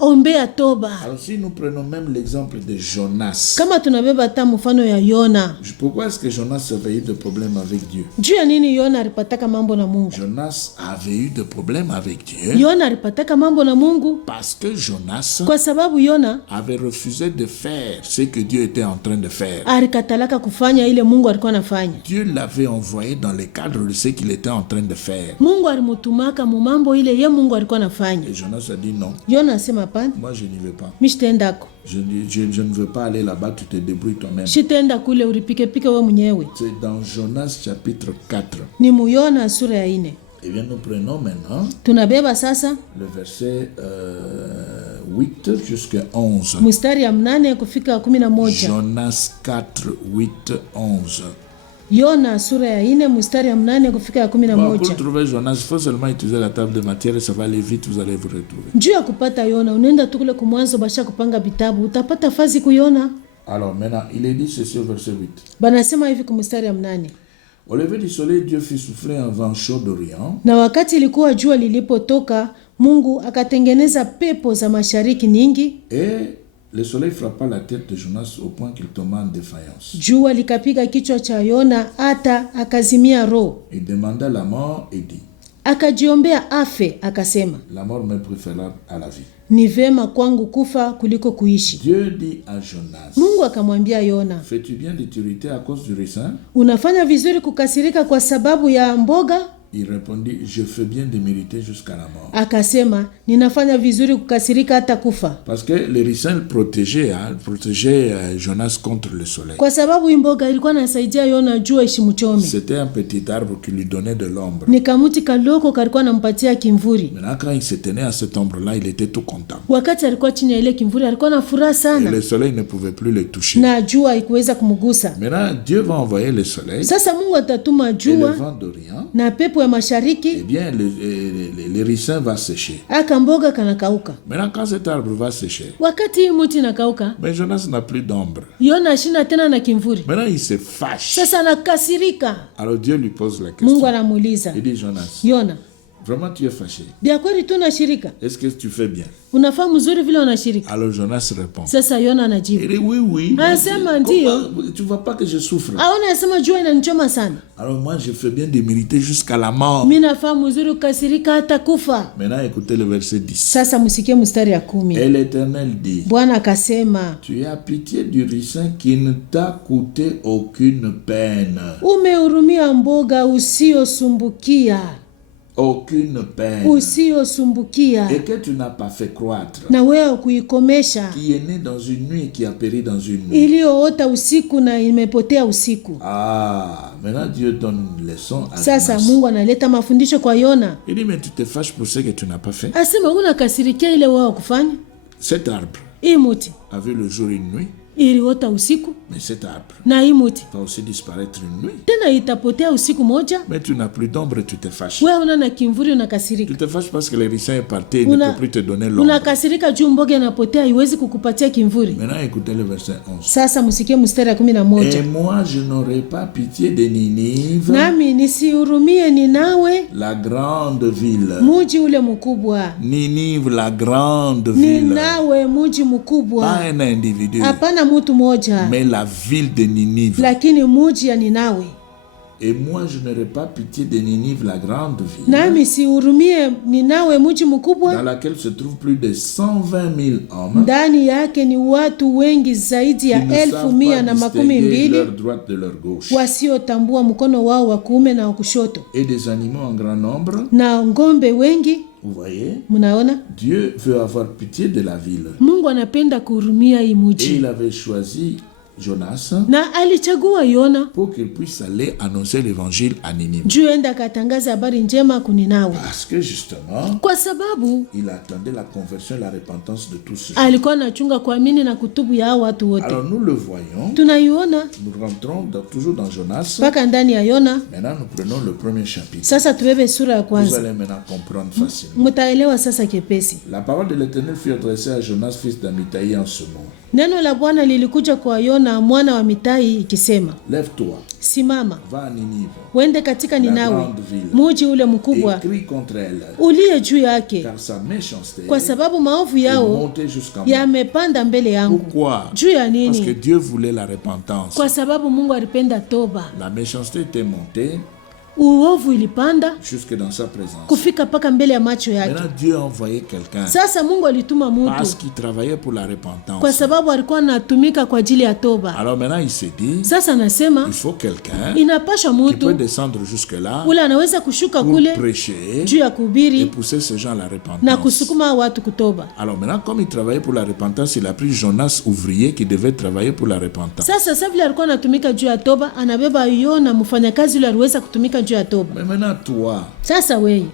Ombea toba. Alors si nous prenons même l'exemple de Jonas, Kama tunabeba hata mfano ya Yona. pourquoi est-ce que Jonas avait eu des problèmes avec Dieu? Juu ya nini Yona alipataka mambo na Mungu? Jonas avait eu des problèmes avec Dieu Yona alipataka mambo na Mungu parce que Jonas kwa sababu Yona avait refusé de faire ce que Dieu était en train de faire. alikatalaka kufanya ile Mungu alikuwa anafanya. Dieu l'avait envoyé dans le cadre de ce qu'il était en train de faire. Mungu alimutumaka mu mambo ile ye Mungu alikuwa anafanya. Et Jonas a dit non, Yona asema hapana, moi je n'y vais pas. mishitendako. Je ne veux pas aller là-bas, tu te débrouilles toi-même. Shitenda kule ulipike wewe mwenyewe. C'est dans Jonas chapitre 4. Ni Muyona sura ya 4. Eh bien, nous prenons maintenant Tunabeba sasa le verset 8 jusqu'à 11. mstari ya 8 kufika 11. Jonas 4, 8, 11. Yona sura ya 4 mstari ya 8 kufika ya Bon, 11. pour trouver Jonas, il faut seulement utiliser la table de matière et ça va aller vite, vous allez vous retrouver. Juu ya kupata Yona unaenda tu kule kumwanzo basha kupanga vitabu utapata fazi kuyona. Alors maintenant, il est dit ceci au verset 8. Banasema hivi kumstari ya 8. Au lever du soleil, Dieu fit souffler un vent chaud d'Orient. Na wakati ilikuwa jua lilipotoka, Mungu akatengeneza pepo za mashariki nyingi. Et le soleil frappa la tête de Jonas au point qu'il tomba en défaillance. Jua likapiga kichwa cha Yona hata akazimia roho. Il demanda la mort et dit, Akajiombea afe, akasema, la mort m'est préférable à la vie. ni vema kwangu kufa kuliko kuishi. Dieu dit à Jonas, Mungu akamwambia Yona, fais-tu bien de t'irriter à cause du raisin? unafanya vizuri kukasirika kwa sababu ya mboga? Il répondit, je fais bien de m'irriter jusqu'à la mort. Akasema, ninafanya vizuri kukasirika hata kufa. Parce que le raisin protégeait Jonas contre le soleil. Kwa sababu mboga ilikuwa nasaidia Yona jua ishimuchome. C'était un petit arbre qui lui donnait de l'ombre. Ni kamuti kaloko kalikuwa nampatia kimvuri. Maintenant, quand il se tenait à cette ombre-là, il était tout content. Wakati alikuwa chini ya ile kimvuri alikuwa na furaha Et sana. le soleil ne pouvait plus le toucher. Na jua haikuweza kumgusa. Maintenant, Dieu va envoyer le soleil Sasa Mungu atatuma et le jua vent d'Orient. na pepo ya Eh mashariki, bien, le raisin va sécher. aka mboga kanakauka. Maintenant, quand cet arbre va sécher, Wakati hii muti nakauka, mais Jonas n'a plus d'ombre. Yona ashina tena na kimvuri. Maintenant, il se fâche. Sasa anakasirika. Alors Dieu lui pose la Mungu question. anamuuliza, Il dit, Jonas, Yona, vraiment tu es fâché. bia kweli tu unashirika? Est-ce que tu fais bien? Unafaa mzuri vile unashirika? Alors Jonas répond. Sasa Yona Il anajibu, dit, oui, oui. Anasema ndio. Comment- Tu vois pas que je souffre? aona anasema jua inanichoma sana. Alors moi, je fais bien de mériter jusqu'à la mort. Mimi nafaa mzuri kukasirika hata kufa. Maintenant, écoutez le verset 10. Sasa msikie mstari ya 10. Et l'Éternel dit, Bwana akasema, tu as pitié du raisin qui ne t'a coûté aucune peine. umehurumia mboga usiosumbukia, Aucune peine. usiosumbukia, Et que tu n'as pas fait croître. na wewe kuikomesha, Qui est né dans une nuit et qui a péri dans une nuit. iliyoota usiku na imepotea usiku. Ah, maintenant Dieu donne une leçon à Sasa Jonas. Mungu analeta mafundisho kwa Yona. Il dit, mais tu te fâches pour ce que tu n'as pas fait. Asema unakasirikia ile wao kufanya. Cet arbre Hii muti a vu le jour et une nuit, iliota usiku mais cet arbre na hii muti va aussi disparaître une nuit. tena itapotea usiku moja. Mais tu n'as plus d'ombre et tu te fâches. Wewe una na kimvuri unakasirika. Tu te fâches parce que le raisin est parti et il ne Una- peut plus te donner l'ombre. Unakasirika juu mboga inapotea haiwezi kukupatia kimvuri. Maintenant, écoutez le verset 11. Sasa msikie mstari ya Et 11. moi, je n'aurai pas pitié de Ninive, Nami nisihurumie Ninawe, la grande ville. muji ule mkubwa. Ninive, la grande ville. Ninawe muji Pas mkubwa. un individu, Hapana mtu moja, mais la ville de Ninive. lakini muji ya Ninawe. Et moi, je n'aurai pas pitié de Ninive, la grande ville, nami sihurumie Ninawe mji dans mkubwa, laquelle se trouvent plus de 120 000 hommes ndani yake ni watu wengi zaidi qui ya ne savent 1,112 pas leur droite de leur gauche, wasiotambua mkono wao wa kuume na wa kushoto, et des animaux en grand nombre. na ng'ombe wengi. Vous voyez, Mnaona, Dieu veut avoir pitié de la ville. Mungu anapenda kuhurumia hii Et mji, il avait choisi Jonas na alichagua Yona pour qu'il puisse aller annoncer l'évangile à Ninive. juu enda akatangaza habari njema kuninawe, Parce que justement, kwa sababu il attendait la conversion et la repentance de tous ceux. alikuwa anachunga kuamini na kutubu ya hao watu wote. Alors nous le voyons, Tunaiona nous rentrons toujours dans Jonas. mpaka ndani ya Yona. Maintenant, nous prenons le premier chapitre. Sasa tubebe sura ya Vous kwanza, allez maintenant comprendre facilement. mtaelewa sasa kepesi. La parole de l'Éternel fut adressée à Jonas, fils d'Amitai, en ce mot. Neno la Bwana lilikuja kwa Yona mwana wa Mitai ikisema, Lève-toi, simama va à Ninive, wende katika Ninawe, grande ville, muji ule mkubwa, et crie contre elle, uliye juu yake, car sa méchanceté kwa sababu maovu est yao montée jusqu'à moi. yamepanda mbele yangu. Pourquoi? Juu ya Parce que nini? Dieu voulait la repentance. Kwa sababu Mungu alipenda toba. La méchanceté était montée Uovu ilipanda jusque dans sa présence. kufika mpaka mbele ya macho yake. Maintenant, Dieu a envoyé quelqu'un Sasa Mungu alituma parce mtu qu'il travaillait pour la repentance. kwa sababu alikuwa anatumika kwa ajili ya toba. Alors maintenant, il s'est dit, Sasa anasema il faut quelqu'un inapasha qui peut mtu descendre jusque-là ule anaweza kushuka pour kule prêcher juu ya et kuhubiri pousser ces gens à la na repentance. kusukuma watu kutoba. Alors maintenant, comme il travaillait pour la repentance, il a pris Jonas, ouvrier, qui devait travailler pour la repentance. Sasa vile alikuwa anatumika juu ya toba, anabeba Yona mfanyakazi yule aliweza kutumika juu ya toba. Mais maintenant, toi, Sasa wewe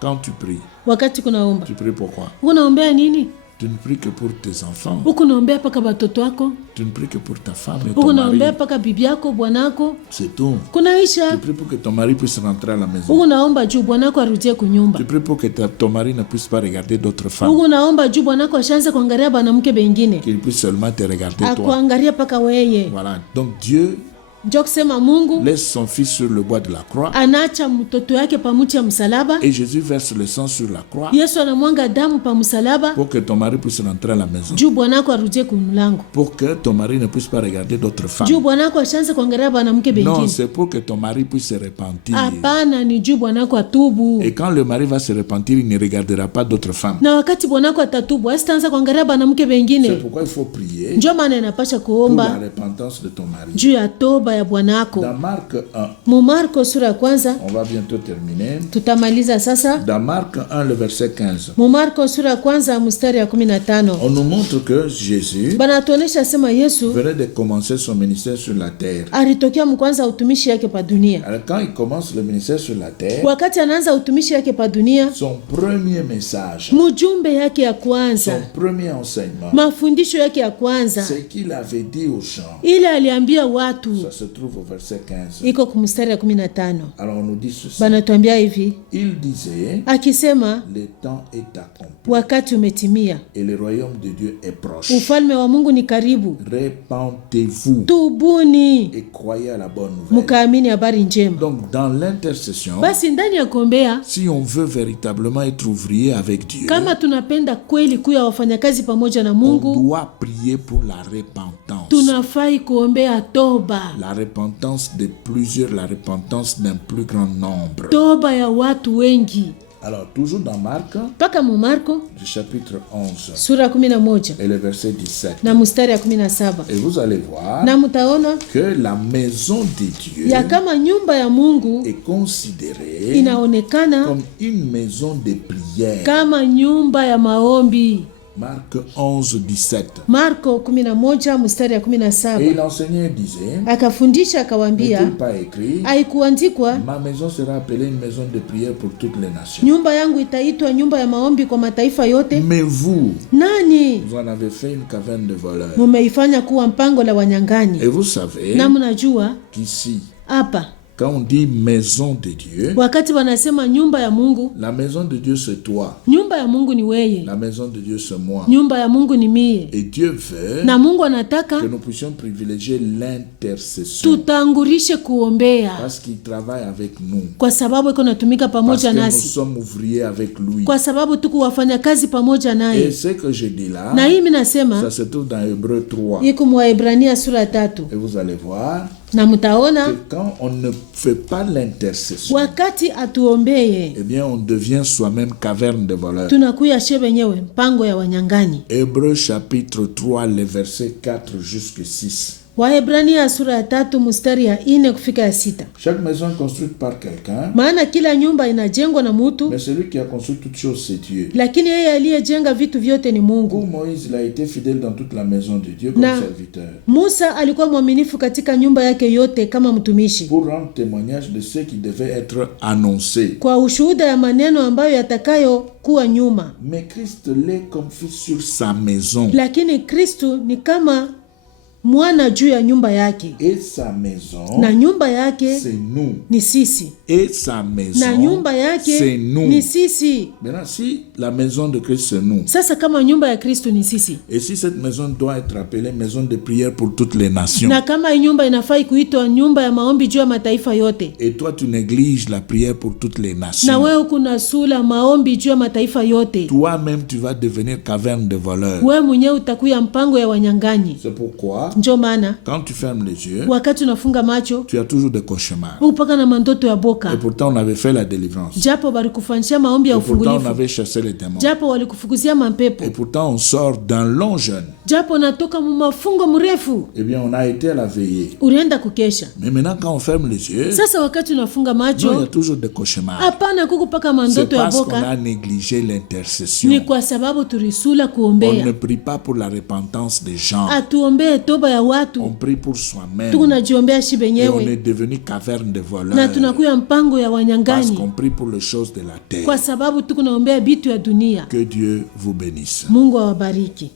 quand tu pries, wakati kunaomba, tu pries pourquoi? unaombea nini? Tu ne pries que pour tes enfants. Huku unaombea paka batoto wako, Tu ne pries que pour ta femme et huku ton unaombea mari. paka bibi yako, bwanako. C'est tout. Kunaisha Tu pries pour que ton mari puisse rentrer à la maison. huku unaomba juu bwanako arudie kunyumba. Tu pries pour que ton mari ne puisse pas regarder d'autres femmes. Huku unaomba juu bwanako ashaanza kuangalia banamke bengine, Qu'il puisse seulement te regarder toi. akuangalia paka weye. Voilà. Donc Dieu Njo kusema Mungu laisse son fils sur le bois de la croix anaacha mtoto yake pamuti ya msalaba. et Jésus verse le sang sur la croix Yesu anamwanga damu pa msalaba pour que ton mari puisse rentrer à la maison. juu bwanako arudie kumlango, Pour que ton mari ne puisse pas regarder d'autres femmes. juu bwanako ashaanza kuangalia banamke Non, bengine. c'est pour que ton mari puisse se repentir. Hapana, ni juu bwanako atubu. Et quand le mari va se repentir, il ne regardera pas d'autres femmes. Na wakati bwanako atatubu, asitaanza kuangalia banamke C'est bengine. pourquoi il faut prier Njo maana inapasha pour la kuomba repentance de ton mari. juu ya toba ya bwanako. Dans Marc 1, Mu Marko sura ya kwanza, on va bientôt terminer. tutamaliza sasa. Dans Marc 1, le verset 15, Mu Marko sura ya kwanza mstari ya 15 on nous montre que Jésus banatuonesha sema Yesu venait de commencer son ministère sur la terre. alitokea mkwanza utumishi yake pa dunia. Alors quand il commence le ministère sur la terre, Wakati anaanza utumishi yake pa dunia, son premier message, mjumbe yake ya son kwanza, premier enseignement, mafundisho yake ya kwanza, c'est qu'il avait dit aux gens, ile aliambia watu, ça se trouve au verset 15. iko kumstari ya 15. Alors on nous dit ceci, Banatuambia hivi il disait, akisema, le temps est accompli wakati umetimia, et le royaume de Dieu est proche. ufalme wa Mungu ni karibu, Repentez-vous tubuni et croyez à la bonne nouvelle. mukaamini habari njema. Donc dans l'intercession, Basi ndani ya kuombea, si on veut véritablement être ouvrier avec Dieu, kama tunapenda kweli kuya wafanyakazi pamoja na on Mungu, doit prier pour la repentance. tunafai kuombea toba, La repentance de plusieurs, la repentance d'un plus grand nombre. toba ya watu wengi. Alors toujours dans Marc, Mpaka mu Marko du chapitre 11 sura 11 et le verset 17. na mstari ya 17, Et vous allez voir na mutaona que la maison de Dieu ya kama nyumba ya Mungu est considérée inaonekana comme une maison de prière. kama nyumba ya maombi. Marc 11, 17. Marko 11 mstari ya Et 17, il enseignait et disait, akafundisha n'est-il akawaambia, pas écrit, haikuandikwa ma maison sera appelée une maison de prière pour toutes les nations. nyumba yangu itaitwa nyumba ya maombi kwa mataifa yote? Mais vous, Nani vous en avez fait une caverne de voleurs. mumeifanya kuwa mpango la wanyang'anyi. Et vous savez Na mnajua qu'ici, hapa quand on dit maison de Dieu, wakati wanasema nyumba ya Mungu, la maison de Dieu c'est toi, nyumba ya Mungu ni weye, la maison de Dieu c'est moi. nyumba ya Mungu ni mie, Et Dieu veut na Mungu anataka que nous puissions privilégier l'intercession tutangurishe kuombea, parce qu'il travaille avec nous, kwa sababu iko natumika parce pamoja que nous nasi, sommes ouvriers avec lui. kwa sababu tuko wafanya kazi pamoja Et naye. ce que je dis là, Na hii mimi nasema ça se trouve dans Hébreux 3. iko Mwaebrania sura 3, Et vous allez voir Na mtaona que quand on ne fait pas l'intercession, wakati atuombeye, eh bien on devient soi-même caverne de voleurs. tunakuya she wenyewe mpango ya wanyang'anyi. Hébreux chapitre 3, les versets 4 jusqu'à 6. Waebrania sura ya 3 mstari ya 4 kufika ya 6. Chaque maison est construite par quelqu'un, Maana kila nyumba inajengwa na mutu, mais celui qui a construit toutes choses, c'est Dieu. lakini yeye aliyejenga vitu vyote ni Mungu. Pour Moïse, il a été fidèle dans toute la maison de Dieu comme serviteur, Musa alikuwa mwaminifu katika nyumba yake yote kama mtumishi, pour rendre témoignage de ce qui devait être annoncé. kwa ushuhuda ya maneno ambayo yatakayo kuwa nyuma. Mais Christ l'est comme fils sur sa maison. Lakini Kristu ni kama mwana juu ya nyumba yake, Et sa maison, na nyumba yake c'est nous. ni sisi, Et sa maison, na nyumba c'est yake nous. ni sisi. Maintenant, si la maison de Christ, c'est nous, Sasa kama nyumba ya Kristu ni sisi, et si cette maison doit être appelée maison de prière pour toutes les nations, na kama hii nyumba inafai kuitwa nyumba ya maombi juu ya mataifa yote, et toi tu négliges la prière pour toutes les na nations, wewe kuna sula maombi juu ya mataifa yote, toi-même tu vas devenir caverne de voleurs. wewe mwenyewe utakuya mpango ya wanyang'anyi. C'est pourquoi, Njo maana quand tu fermes les yeux, wakati unafunga macho tu as toujours des cauchemars. upaka na mandoto ya boka, Et pourtant, on avait fait la délivrance. japo walikufanyisha maombi ya Et pourtant, on ufungulifu, avait chassé les démons. japo walikufukuzia mampepo, Et pourtant, on sort d'un long jeûne. japo natoka mu mafungo mrefu, Eh bien, on a été à la veillée. ulienda kukesha. Mais maintenant, quand on ferme les yeux, Sasa wakati unafunga non, il y a macho, toujours des cauchemars. hapana kukupaka C'est mandoto ya parce qu'on boka, a négligé l'intercession. ni kwa sababu tulisula On ne kuombea. prie pas pour la repentance des gens. Atuombee toba ya On watu, prie pour soi-même. tunajiombea shi Et on est benyewe, devenu caverne de na voleurs. tunakuya mpango ya Parce wanyang'anyi, qu'on prie pour les choses de la terre. kwa sababu tukunaombea bitu ya dunia. Que Dieu vous bénisse. Mungu awabariki.